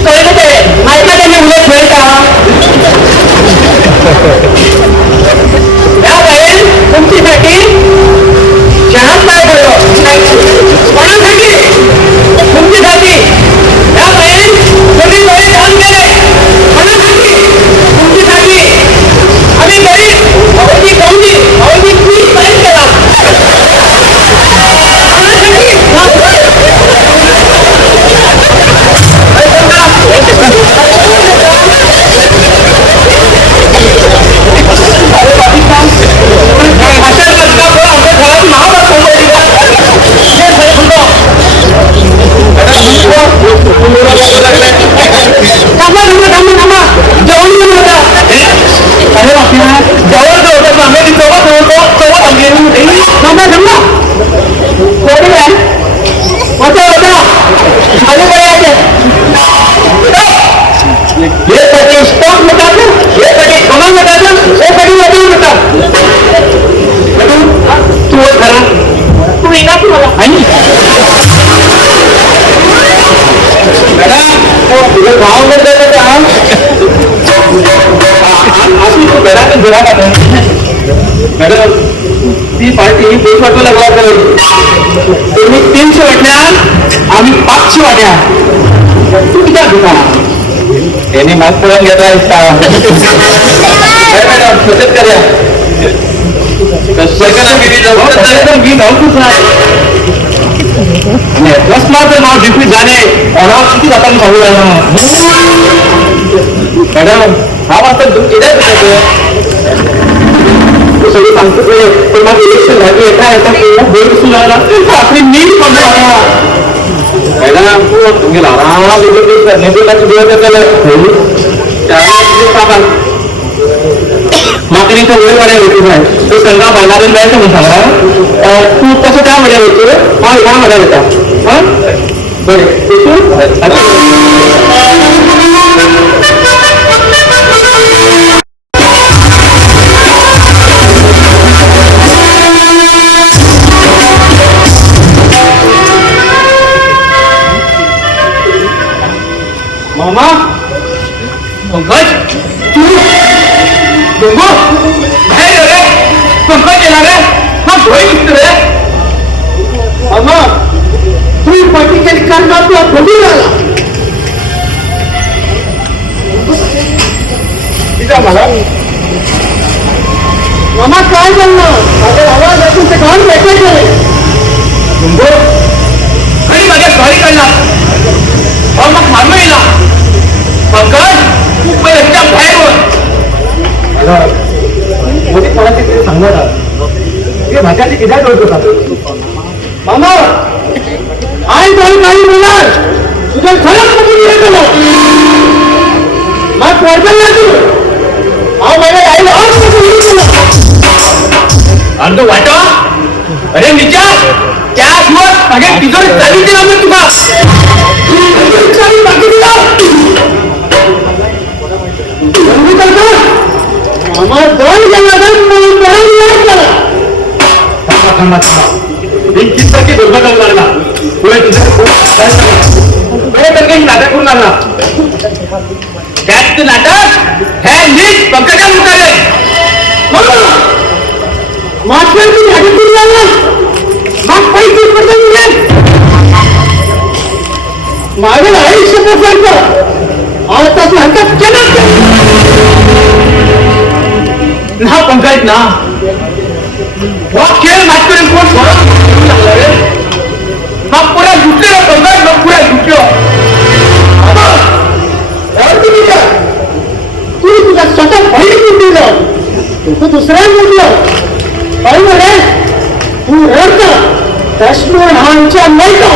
कळलं ते ऐका त्यांनी उलट वेळ का तुमच्यासाठी चहात काय कळलं कोणासाठी तुमच्यासाठी या पार्टी 20 वाटू लागला तर तुम्ही 300 वाटल्या आम्ही 500 वाट्या तू किती तुका त्याने माग पडून घेतला मॅडम बचत करूया सरकारला मी नव्हतोच आहे अकस्मात नाव डिफीट झाले नाव किती जाताना पाहू लागला मॅडम हा वाजता केल्याच तू सगळी सांगतोच आहे पण मग इलेक्शन झाली येता येता बोल सुरू लागला आपली नीट पडला मॅडम तुम्ही आराम नेबुलाची माकरीचा वेळ वाड्या होती साहेब तो संघा बांधारून जायचं म्हणून सांगा तू कसं काय मजा होतो हा ह्या मजा होता हा बरं मामा पंकज तू डोंगो बाहेर रे पंकज येणार रे हा भोई दिसतो रे मामा तू पाठी केली कारण तू बघू लागला ठीक आहे मला मामा काय झालं माझा आवाज ऐकून ते काम भेटायचं रे डोंगो खरी माझ्या घरी काढला मग मानू येईल पंकज तू यांच्या बाहेर मोठी कोणाची तरी सांगणार भाषाची किती डोळत होता मामा आई काही काही बोलणार तुझ्या खरंच कुठून येत मग पडलं ना तू हा माझ्या आईला आणि तो वाटा अरे विचार त्या दिवस माझ्या तिजोरी चालू केला मी तुला बाकी दिला আমার দল জনগণ किती दुर्घटना लागला पुढे नाटक करून लागला त्यात नाटक हे नीट पंकजा मुकारे मास्टरची नाटक करून लागला मग पैसे पडून माझ्या आयुष्य प्रसंग आता तू हरकत केलं ना पंकज ना खेळ नाटकरी कोण लागला रे मग पुऱ्या दुसऱ्या पंकज मग पुऱ्या दुसऱ्या तू तुझा स्वतः बहिणी दिलं तू दुसऱ्या म्हटलं पाहिलं रे तू रडता दशमोहांच्या नाही का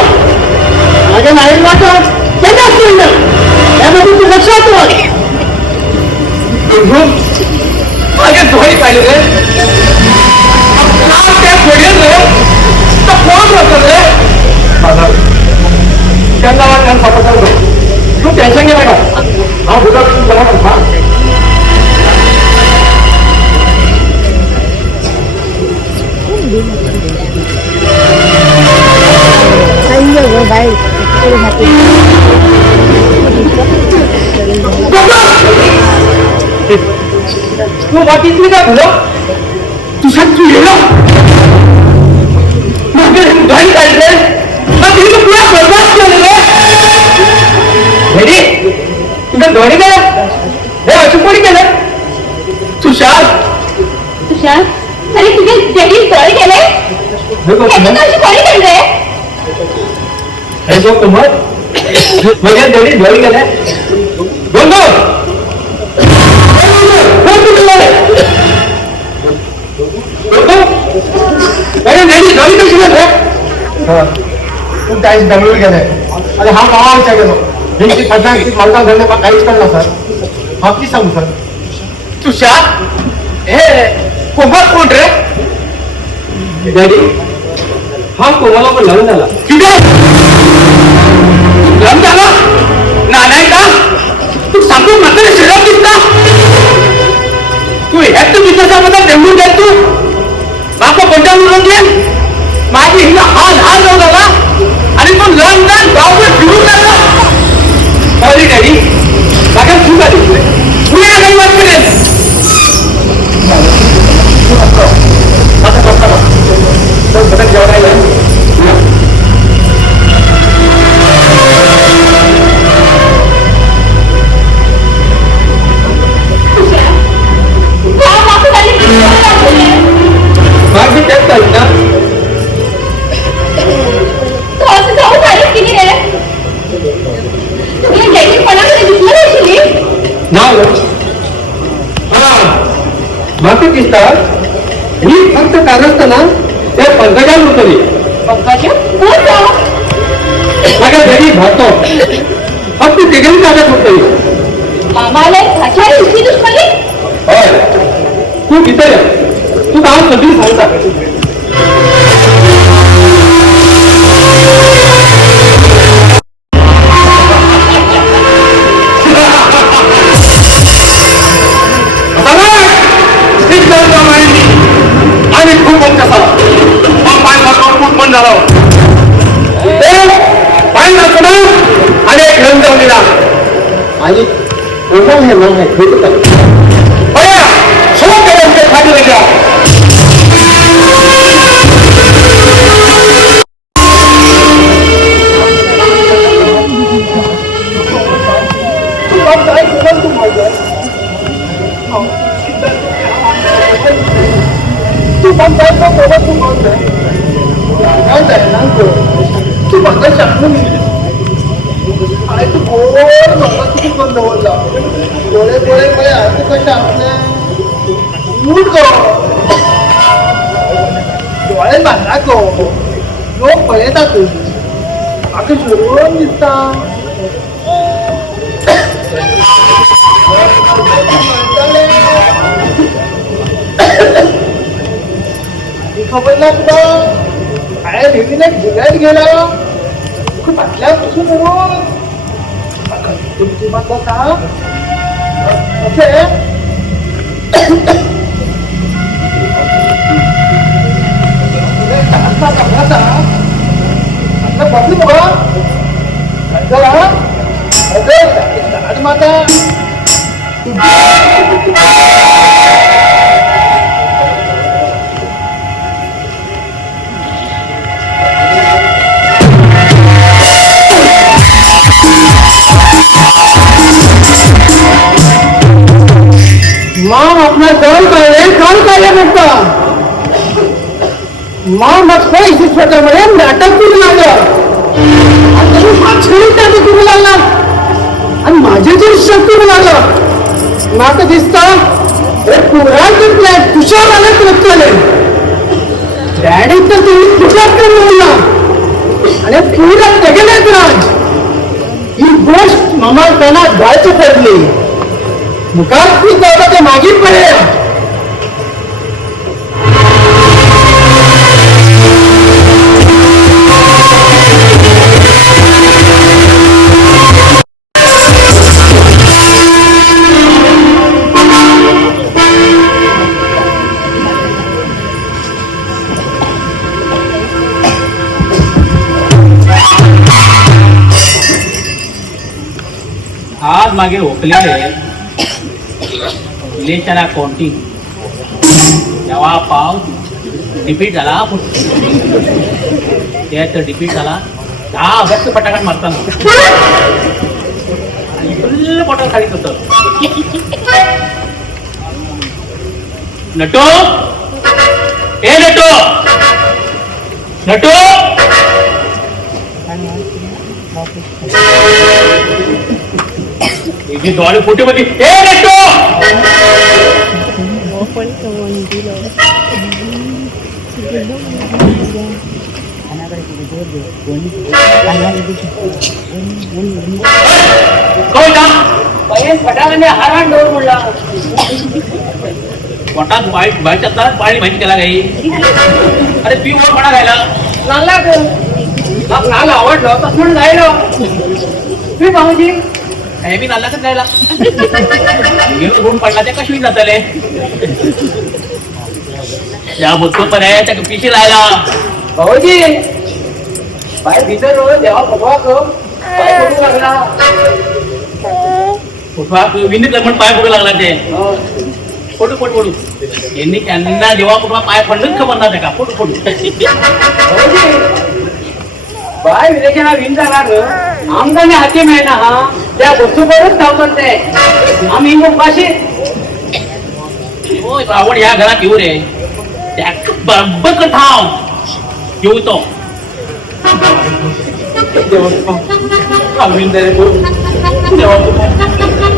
माझ्या नाही वाटत त्याच्याच म्हणलं त्यामध्ये तू लक्षात माझे धोळी पाहिजे रे त्या घडेल रे तर कोण होतं रे त्यांना तू टेन्शन घे का हा बुधा बरा हा तू बाकीतली काय झालं तुझ्या तू येलं घरी काढले पुरा बरबाद केलं रे तुझ्या घरी गेलं हे अचूक कोणी केलं तुषार तुषार अरे तुझे जडील तोड गेले कोणी केले हे जो कमर माझ्या जडील घरी गेले बोल तू काहीच बेंगळूर गेले आणि हा गावाचा गेलो भिंती मला घरने काहीच कळला सर हा की सांगू सर तुषार हे कोमल कोण रे डॅडी हा कोमला पण लग्न झाला लग्न झाला नाही का तू सांगू मात्र शिरत दिसता तू ह्यात तू विकासाबद्दल नेमून घ्या तू बापा कोणत्या म्हणून घे माझी हिला हाल हाल जाऊ झाला आणि तो लंडन गावभर फिरून लागला सॉरी डॅडी माझ्या चूक आली पुढे काही वाटलं वाटत दिसतात ही फक्त कारस्थाना त्या पंकजाला उरतली. पंकजा कोण जावा माझ्या घरी भातो फक्त तिघेही कागद उरतली. मामाला भाषा इतकी दुश्मनी होय तू इथे ये. तू काम कधी सांगता आणि खूप कसा पाय खूप पण झाला पाय लागतो ना आणि एक रंग दिला आणि कोणा हे मग खाली वेगळा तू बघा शकतो काय तू गोड बघा किती बंद होता डोळे डोळे काय आता कशा आपल्या मूड गो डोळे बांधा गो लोक पळयता तू आगे सोडून दिसता खबर ना तुला काय नेहमीने गुन्ह्यात गेला खूप फाटल्यापासून तुमची मत का असे बसली बघा माता माम अपना कौन कार्य करता माम असं इथे स्वतःमध्ये नाटक करू लागलं आणि तुम्ही माछळी नाटक करू लागला आणि माझे जे शक करू लागलं नाटक दिसतं पुरा तुषार आलं तुला डॅडी तर तुम्ही तुषार करून बोलला आणि पुरा तगेलेत राज ही गोष्ट मामा त्यांना जायचं ठरली मुखात खूप जाता ते मागे पडेल आज मागे ओकलेले इलेक्शन अकाउंटिंग जेव्हा पाव डिपीट झाला त्यात डिपीट झाला 10 अगस्त पटाकात मारताना आणि फुल्ल बॉटल खालीच होतं. नटो ए नटो नटो इथे डोळे फोटो मध्ये ए नटो फटाकाने हारान डोर म्हणला पोटात बायच्या तारात पाणी माहिती त्याला काही अरे पी वर पडा घ्यायला लागला नाला आवडलं तस म्हणून जायला पी भाऊजी हे मी नाला तर जायला घेऊन पडला त्या कशी जातले या भूतको पण आहे त्या पिशी राहिला भाऊजी बाहेर भीतर देवा फुटवा लागला फुटवा विनीत पण पाय पडू लागला ते फोटो फोटो फोटो यांनी त्यांना देवा फुटवा पाय पडलंच खबर ना का फोटो फोटो बाय विदेशाला विन जाणार आमदाने हाती मिळणार हा त्या वस्तूवरच धाव करते आम्ही उपाशी होय आवड या घरात येऊ रे त्या बरोबर ठाव येऊ तो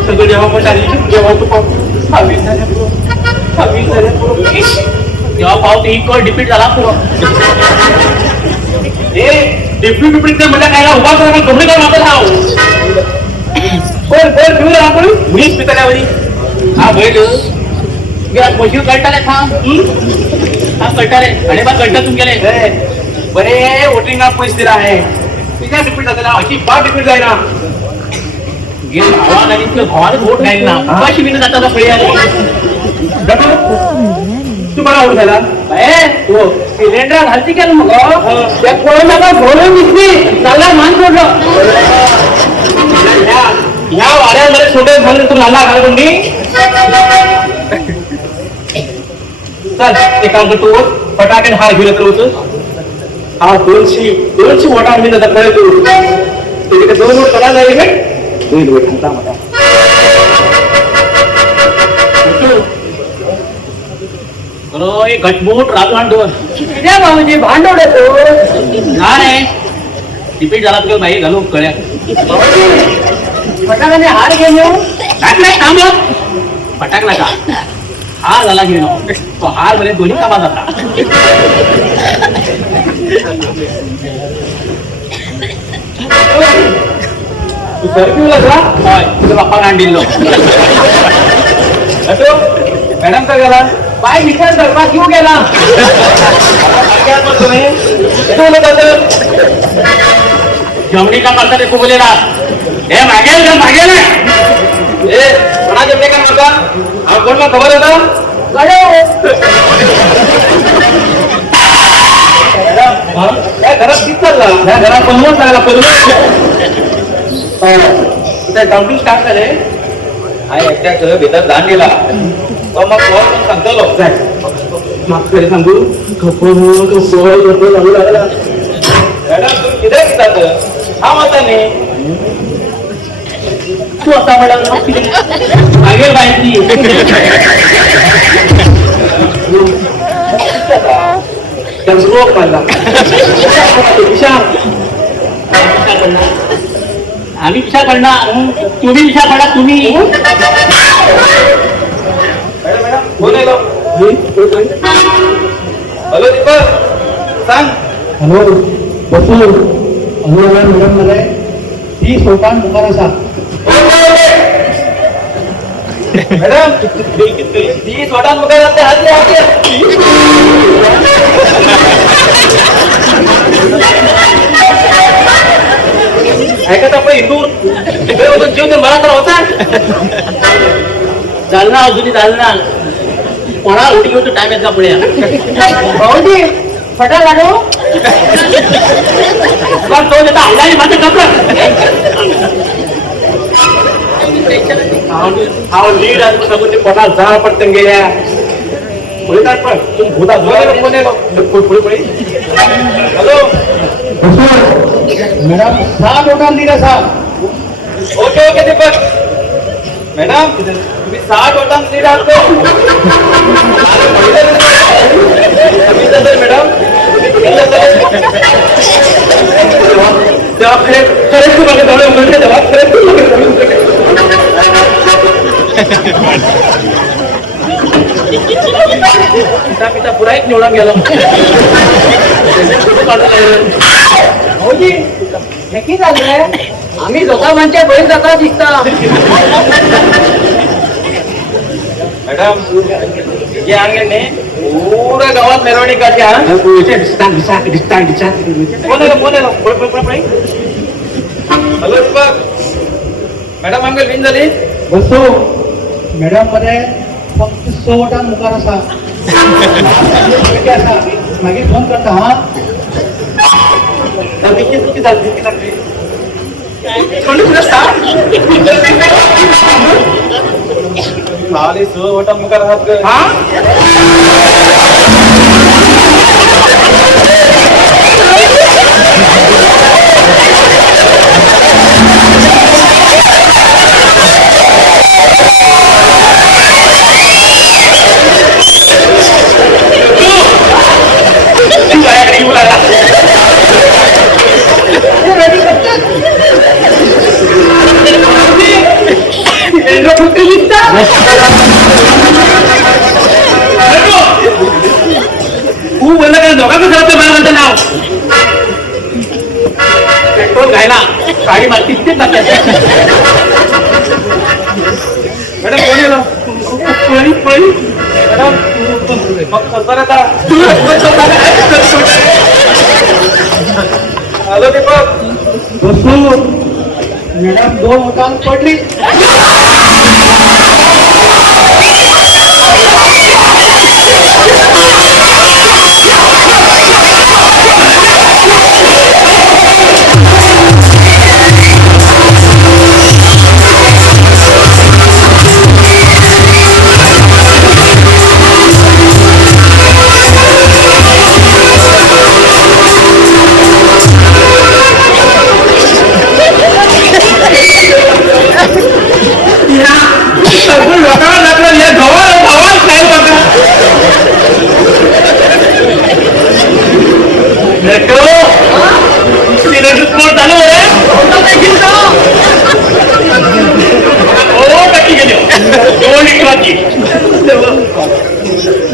सगळं जेव्हा पण जेव्हा तू तेव्हा पाव ते इक्वल डिपीट झाला पुरं हे डिप्यूट डिपीट म्हणजे काय उभा करा कमी काय वाटत हा कोण कोण घेऊन आपण मीच पितळ्यावरी हा बैठ मशीन कळटाले हा कळटाले आणि बा कळटा तुम गेले बरे वोटिंग पैसे आहे तुझ्या डिपीट झाला अशी फार डिपीट जाय ना गेम भावाला भावाला वोट नाही ना कशी विनंती जाता पळी आली तुम्हाला आवड झाला हो सिलेंडर घालती का मग त्या कोणाला घोडून दिसली चालला मान सोडलं या वाड्यामध्ये छोटे झाले तू नाला घाल तुम्ही चल एक काम करतो फटाके हार घेऊन येतो होतं हा 200 वोटा मी नंतर कळे तू तिथे 2 वोट करा जाईल का 2 वोट थांबता मला एक घटमुट राजवान दोन भाऊजी भांडवड नाही रिपीट झाला तुला बाई घालू कळ्या फटाकाने हार घेऊन नाही थांब फटाकला का हार झाला घेऊन तो हार मध्ये दोन्ही कामात जाता तू सर्क्यूला जा तुझ्या बाप्पा नांडिल्लो मॅडम का गेला बाय विचार दरबार घेऊन गेला जमणी का करता ते बोलेला हे मागेल का मागेल ए कोणा जमणे का मागा हा कोण मग खबर होता त्या घरात किती चालला त्या घरात बनवून लागला त्या काउंटिंग स्टार्ट झाले आणि एकट्या भीतर दान दिला तो मग सांगतो मागकडे सांगू लागू लागला मॅडम तुम्ही किती घेतात हा माताने तू आता मला मागेल बायची रोग काढला आम्ही विचार करणार तुम्ही विचार करा तुम्ही मॅडम कोण आहे हॅलो दीपक सांग हॅलो बसू मॅडम मला ही सोपान मुखारा सांग मॅडम ती स्वतः मुखार जाते ऐकत आपण हिंदू जीव तर मला तर होता चालना अजूनही चालना कोणा उठी घेऊन टाइम येत का पुढे भाऊजी फटा लागो तो देता हल्ला माझं कपडं हा लीड आहे सगळं ते पोटात जा पटकन गेल्या पुढे काय पण तुम्ही भूता पुढे पुढे हॅलो मॅडम 6 वोटां दिला साहेब ओके ओके दीपक मॅडम तुम्ही 60 वोटांत लीड आहात मॅडम तेव्हा खरेच तुम्हाला डोळे उघडले तेव्हा खरेच पिता पुरा एक निवडून गेला भाऊजी नक्की झालंय आम्ही लोकांच्या बैल जाता दिसता मॅडम जे अंगणे पुऱ्या गावात मिरवणूक करते हॅलो दीपक मॅडम अंगल विन झाली बसू मॅडम मध्ये फक्त 100 वोटां मुखार आसा मागीर फोन करता हा चुकी झाली साले 100 वोटां मुखार आहात हा साडी मला तिथेच टाकायची. मॅडम कोण येलो पळी पळी मॅडम आता हॅलो दीपक बसू मॅडम 2 मकान पडली. सगळं लोकांना लागलं या गव्हाळ गव्हाळ काय बघा चालू आहे टक्की गेली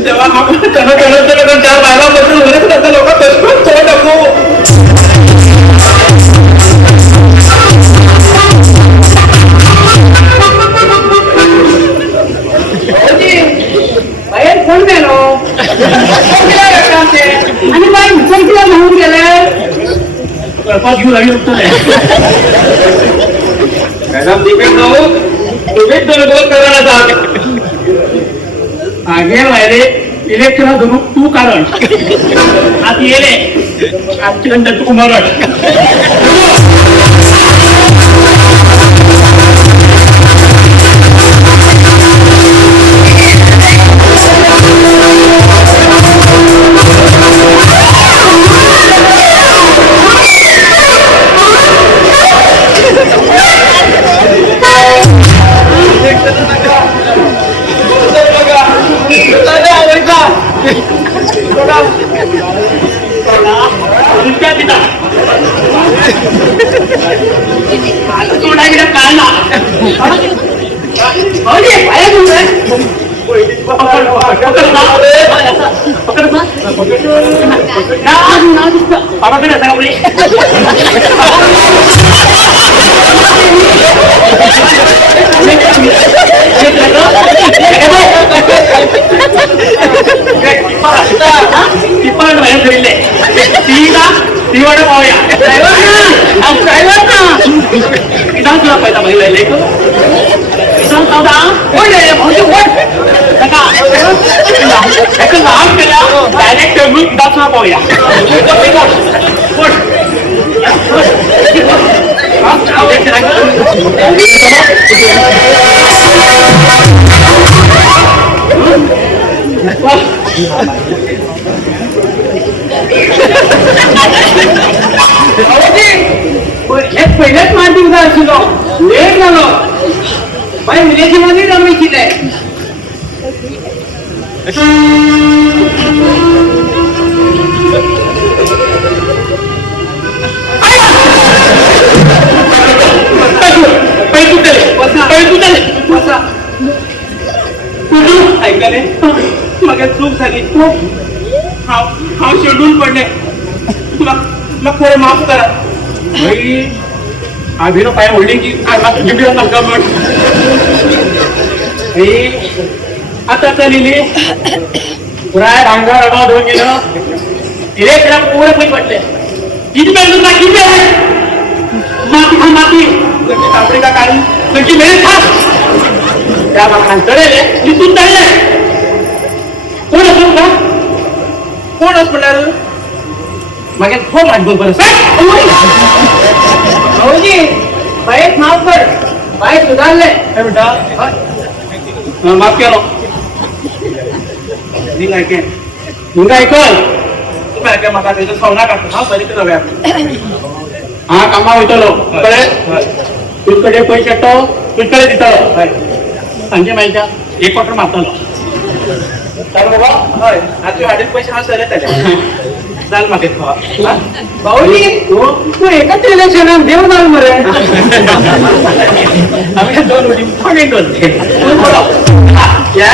जेव्हा आपण त्यांना 4 बायला बसून होते त्याचा लोक तसं तो टाकू. कोण गेलो आणि बाई मुसलकीला म्हणून गेले कळपास घेऊन लागली होतं मॅडम दीपेक जाऊ तुम्हीच दोन करायला आगे वायरे इलेक्शन धरून तू कारण आता येले आजची नंतर तू मरण. पहिल्याच मार्टिंगचा असलो लेट झालो बाई विदेशी मध्ये रमायची नाही. ऐकले मग चूक झाली हा शेड्यूल पडले तुला खरं माफ करा भाई आधीनो काय होल्डिंग की आता चालली पुराय भांगा रडा धुवून गेलं इलेक्ट्रा पूर्ण पैसे पडले किती पेंडून ना किती आहे माती हा माती कापडी का काढून त्यांची मेहनत खा त्या बाबा चढेले तिथून चढले कोण असो का कोण असं म्हणणार मग हो मात बोल बरं भाऊजी बाईक माफ कर बाईक सुधारले बेटा माफ केलो निघ ऐके निघ ऐकल तुम्ही ऐका म्हाका त्याचं सवना काढतो हा बरी जाऊया हा कामा वयतलो कळ्ळें तुझकडे पैसे येतो तुझकडे दितलो सांजे माहिती 1 क्वार्टर मारतलो चाल बाबा हय आजचे वाटेत पैसे हा सर येतले चाल म्हाका भाऊजी तू एकच इलेक्शन देव जाऊ मरे आम्ही 2 उडी फणे करते या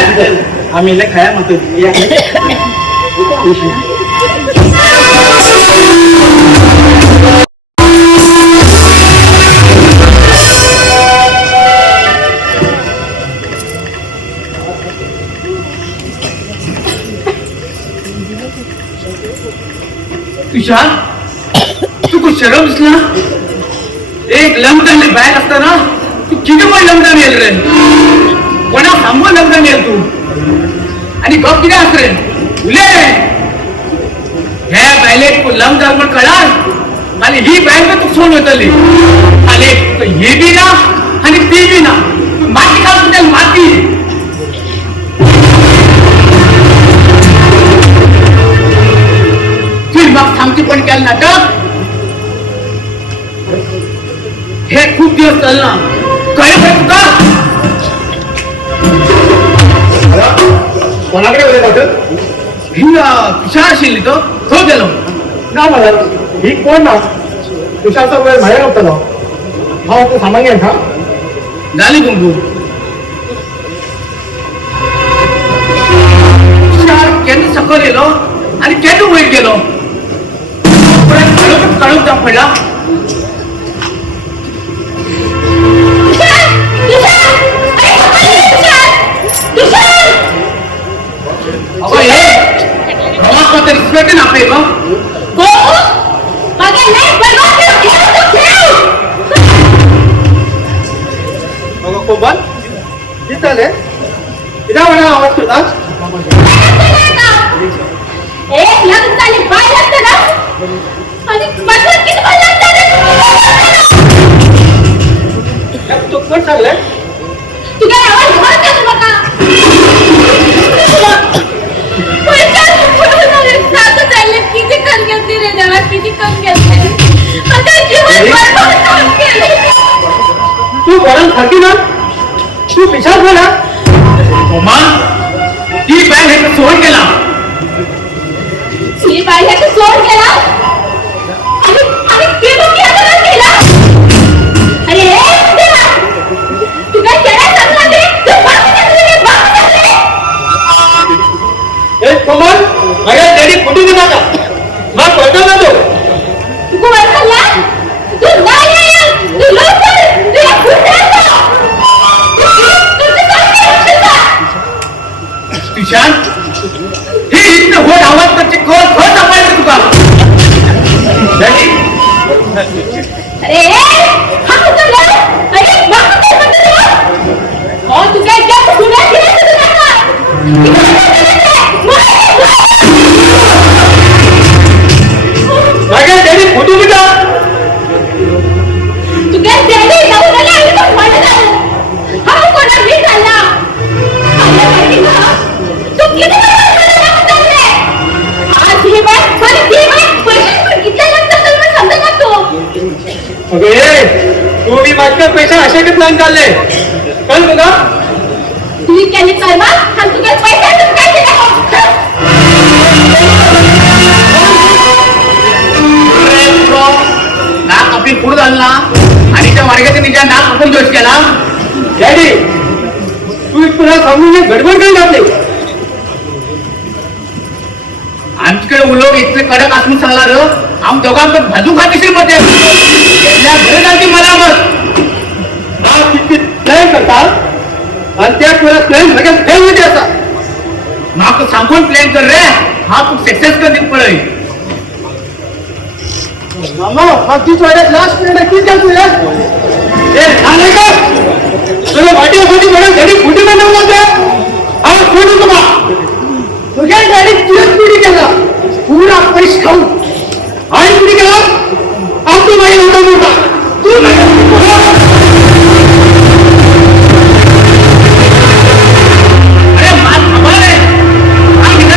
आम्ही ले खाया मत या तुषार तू शरम दिसला एक लग्न बॅग असताना तू किती पण लग्न येईल रे कोणा थांबून लग्न येईल तू आणि गप किती असत रे उले ह्या बॅलेट लग्न जाऊन पण कळाल आणि ही बँक तू सोड होतली आणि हे बी ना आणि ती बी ना माती का तुझ्या माती मग सांगती पण केलं नाटक हे खूप दिवस चालला काय तुका कोणाकडे गेले डॉक्टर ही तुषार असेल तो गेलो ना मला ही कोण ना तुषारचा वेळ माझ्या नव्हता ना हा तू सामान्य का झाली गुंगू तुषार केंद्र सकल गेलो आणि केंद्र वैर गेलो काढून त्या पडला रिस्पेक्ट ना आपले कोबल जिथले इदा म्हणा आवाज करतात एक लग्न झाले बाय लागतं ना आणि माझं किती पण लागतं तो कोण चाललंय तू काय आवाज घालत का बघा किती कम घेतली रे देवा किती कम घेतली आता जीवन बरबाद केले तू वरण खाती ना तू पिशाच झाला ती बँक हे सोड केला ही बाई ह्याचं सोड केला आणि ते मग याला केला अरे देवा तू काय केलं सांगला ते तू बाकी ए कोमल माझ्या डॅडी कुठे गेला का मग पळतो ना तो तू वरला तू नाही तू लवकर तू या फुटायचा तुषार हे इतकं होत आवाज करते खोल खोल सापडायचं तुका अरे हा तुला अरे बाप काय म्हणतो और तू काय क्या सुना केलं माझ्या डॅडी फोटो बिटा तू काय डॅडी जाऊ नका आणि तो म्हणला हा कोणा मी झाला आला माहिती का तू किती चालले आज ही बात पण ती बात पैसे पण किती लागतात तुला समजत तो अगे तू मी माझ्या पैसा असे का प्लॅन चालले कळ बघा तू केली कर्मा आणि तू काय पैसे तू काय केलं नाक आपली पुढे झाला आणि त्या मार्गाने निजा नाक आपण दोष केला डॅडी तू तुला सांगून गडबड काही घातली आमच्याकडे उलोक इतके कडक असून सांगला र आम दोघांकडे भाजू खातीशीर मध्ये घरी जाती मला मग हा किती प्लॅन करतात आणि त्या तुला प्लॅन लगेच फेल होते असा माक सांगून प्लॅन कर रे हा तू सक्सेस कर दिन पडे मामा मागची वाड्यात लास्ट मिनिट किती जाऊ तुला ए झाले का तुला वाटेसाठी म्हणून घरी फुटी बनवून होते आणि फोटो तुम्हा तुझ्या गाडी तुझ्याच पिढी केला पुरा पैसे खाऊ आणि पिढी केला आमची बाई एवढा मोठा तू अरे मात थांबा रे हा किती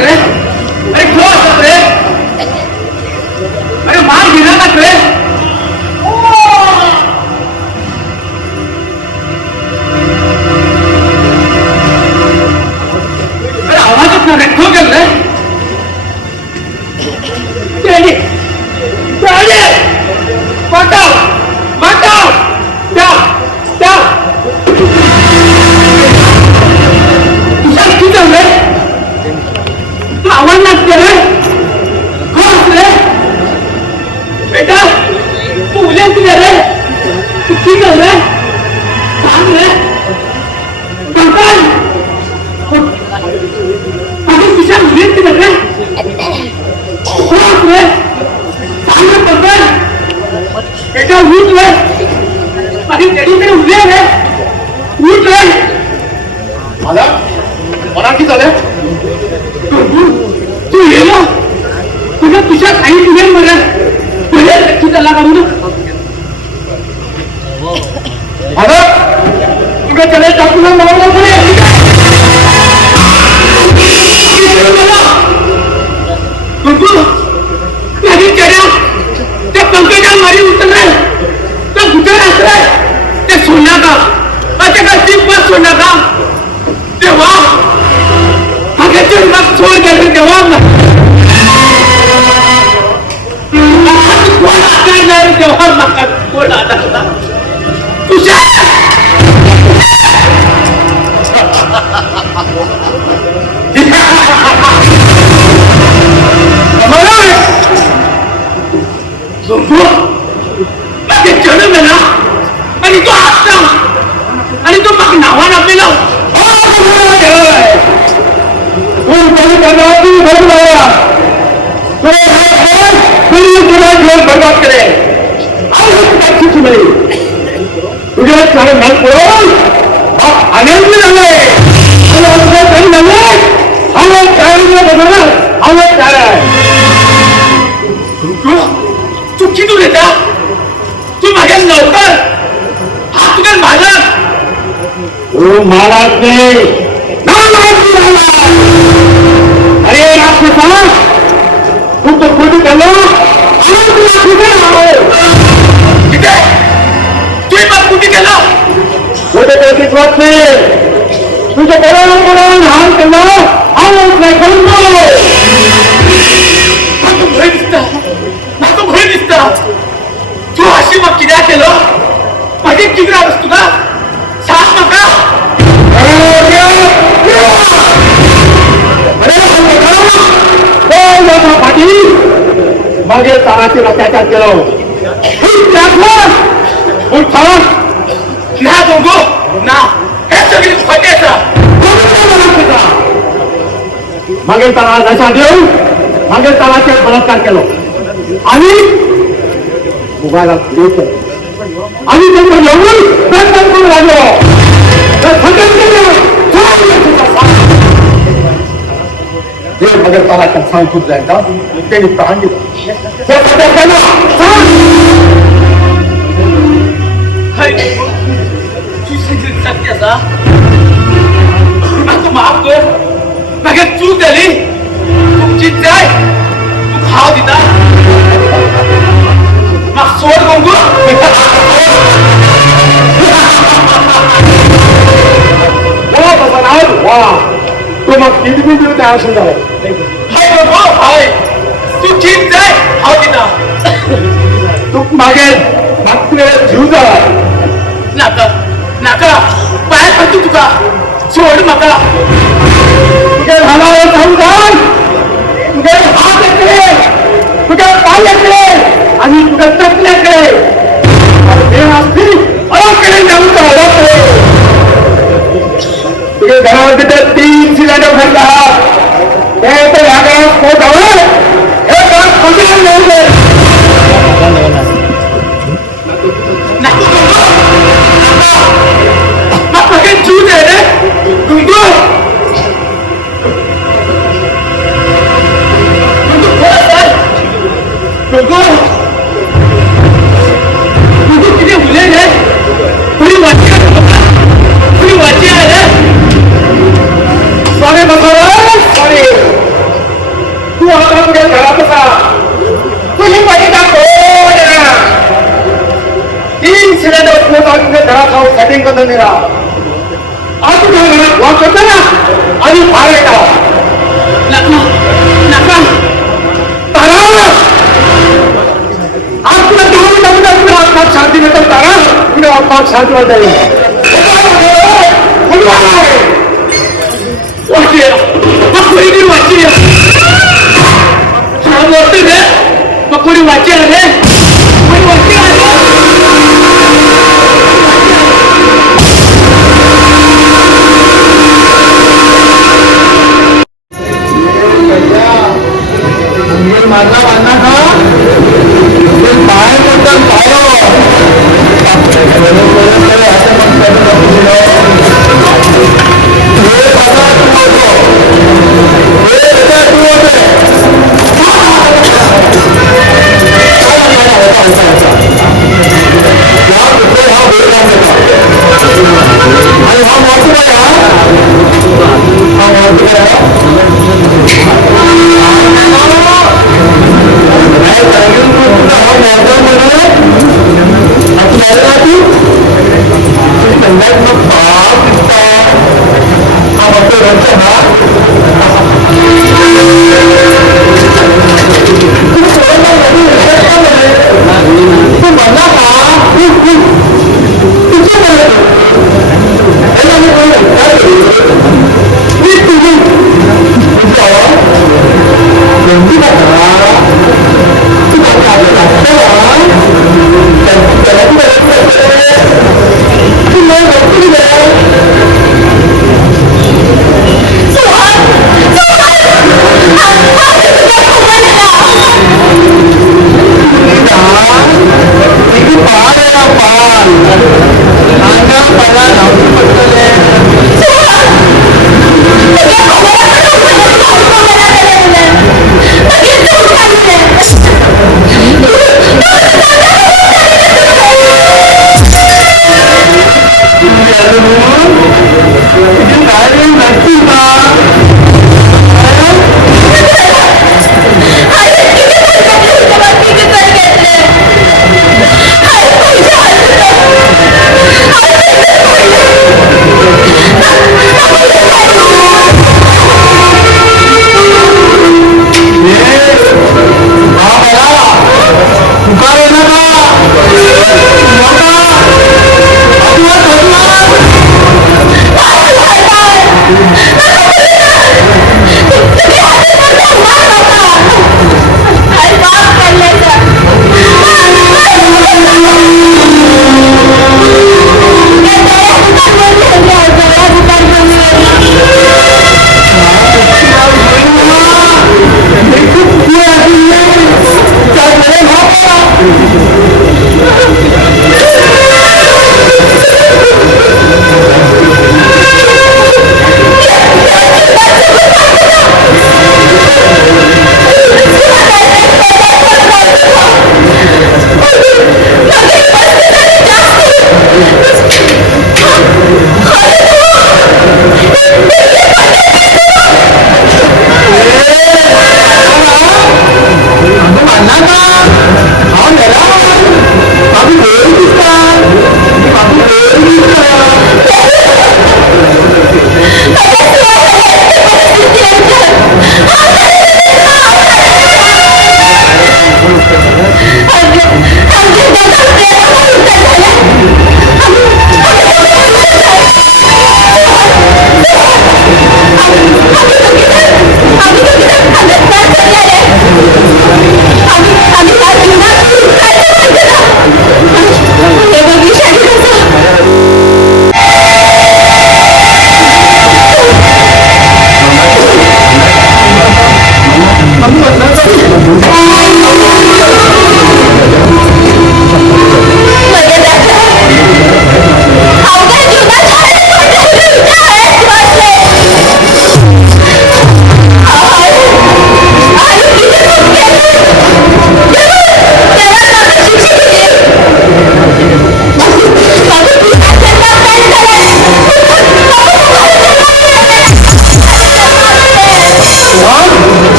रे अरे क्यों असत रे अरे मार गिरा का रे अरे आवाजच ना रे क्यों गेल रे डॅडी डॅडी वाटाव वाटाव त्या त्या तुझा किती रे तू आवाज लागते रे कोण रे बेटा तू उद्या तुझ्या रे तू ठीक आहे रे सांग रे अगं तुझ्या मुलीत तू येलो तुझ्या तुझ्या काही तुझे नक्की त्याला काढून अगं तुझ्या त्याला टाकून मारला पुढे त्या पंकजा मारी उतरलाय तो कुठे असलाय ते सोडणार का माझ्या घरची बस सोडणार का तेव्हा मागे मग सोड गेले तेव्हा तेव्हा नका कोण आता तुझ्या जन्म आहे ना आणि तो आत्ता आणि तो मग नावानं आपल्याला बर्बाद करे तुझ्या चांगलं नाही पडून आनंद झालाय तू किती देता तू माझ्या लवकर हा तुझ्या मालक ओ महाराज अरे राक्षसा तू तो कुठे गेलो तिथे तू मग कुठे गेला कुठे त्याचीच वाट नाही तुझ्या बरोबर लहान केलं आवाज नाही करून भय दिसता तू अशी मग किती केलं माझी किती असतो का सांग नका मागे ताराचे अत्याचार केलं ना दोघो ना हे सगळी फटेचा मागे तारा नशा देऊन मागे ताराचे बलात्कार केलो आणि मुगाला देतो आणि त्यांना येऊन प्रयत्न करू लागलो मागे ताराच्या सांग खूप जाईल का त्यांनी प्राण दिलं सत्याचा तू माफ कर मागे चूक झाली तुमची जाय तू खाव दिता मग सोड गंगू वा तो मग किती मिनिट तयार सुद्धा हाय तू ठीक जाय खाव दिता तू मागे मागपुढे जीव झाला नाका नाका पाय पडतो तुका सोड मका तुझ्या झाडावर जाऊन जाऊन तुझे हात येते तुझ्या पाय येते आणि तुझ्या चपल्याकडे असतील अळाकडे जाऊन तुझे घरामध्ये 3 सिलेंडर भरला ते तर ह्या घरात स्फोट हवं हे काम कोणी नाही चूक आहे रे गुंगू किती हुले रे पुरी वाची आहे सॉरी सॉरी तू आता तुझ्या घरात होता तुझी पाहिजे कोण 3 सिलेंडर स्फोट तुझ्या घरात जाऊन सेटिंग करून दिला आज तुझ्या घरात वाच होता ना आणि बाहेर येता नका नका तारा आज तुला घेऊन जाऊन तुला आत्मात शांती मिळतो तारा तुला आत्मात शांती मिळता येईल वाची मग कोणी वाची आहे माझा बांधा का बाहेर पडतात बाहेर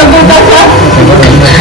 अगं काका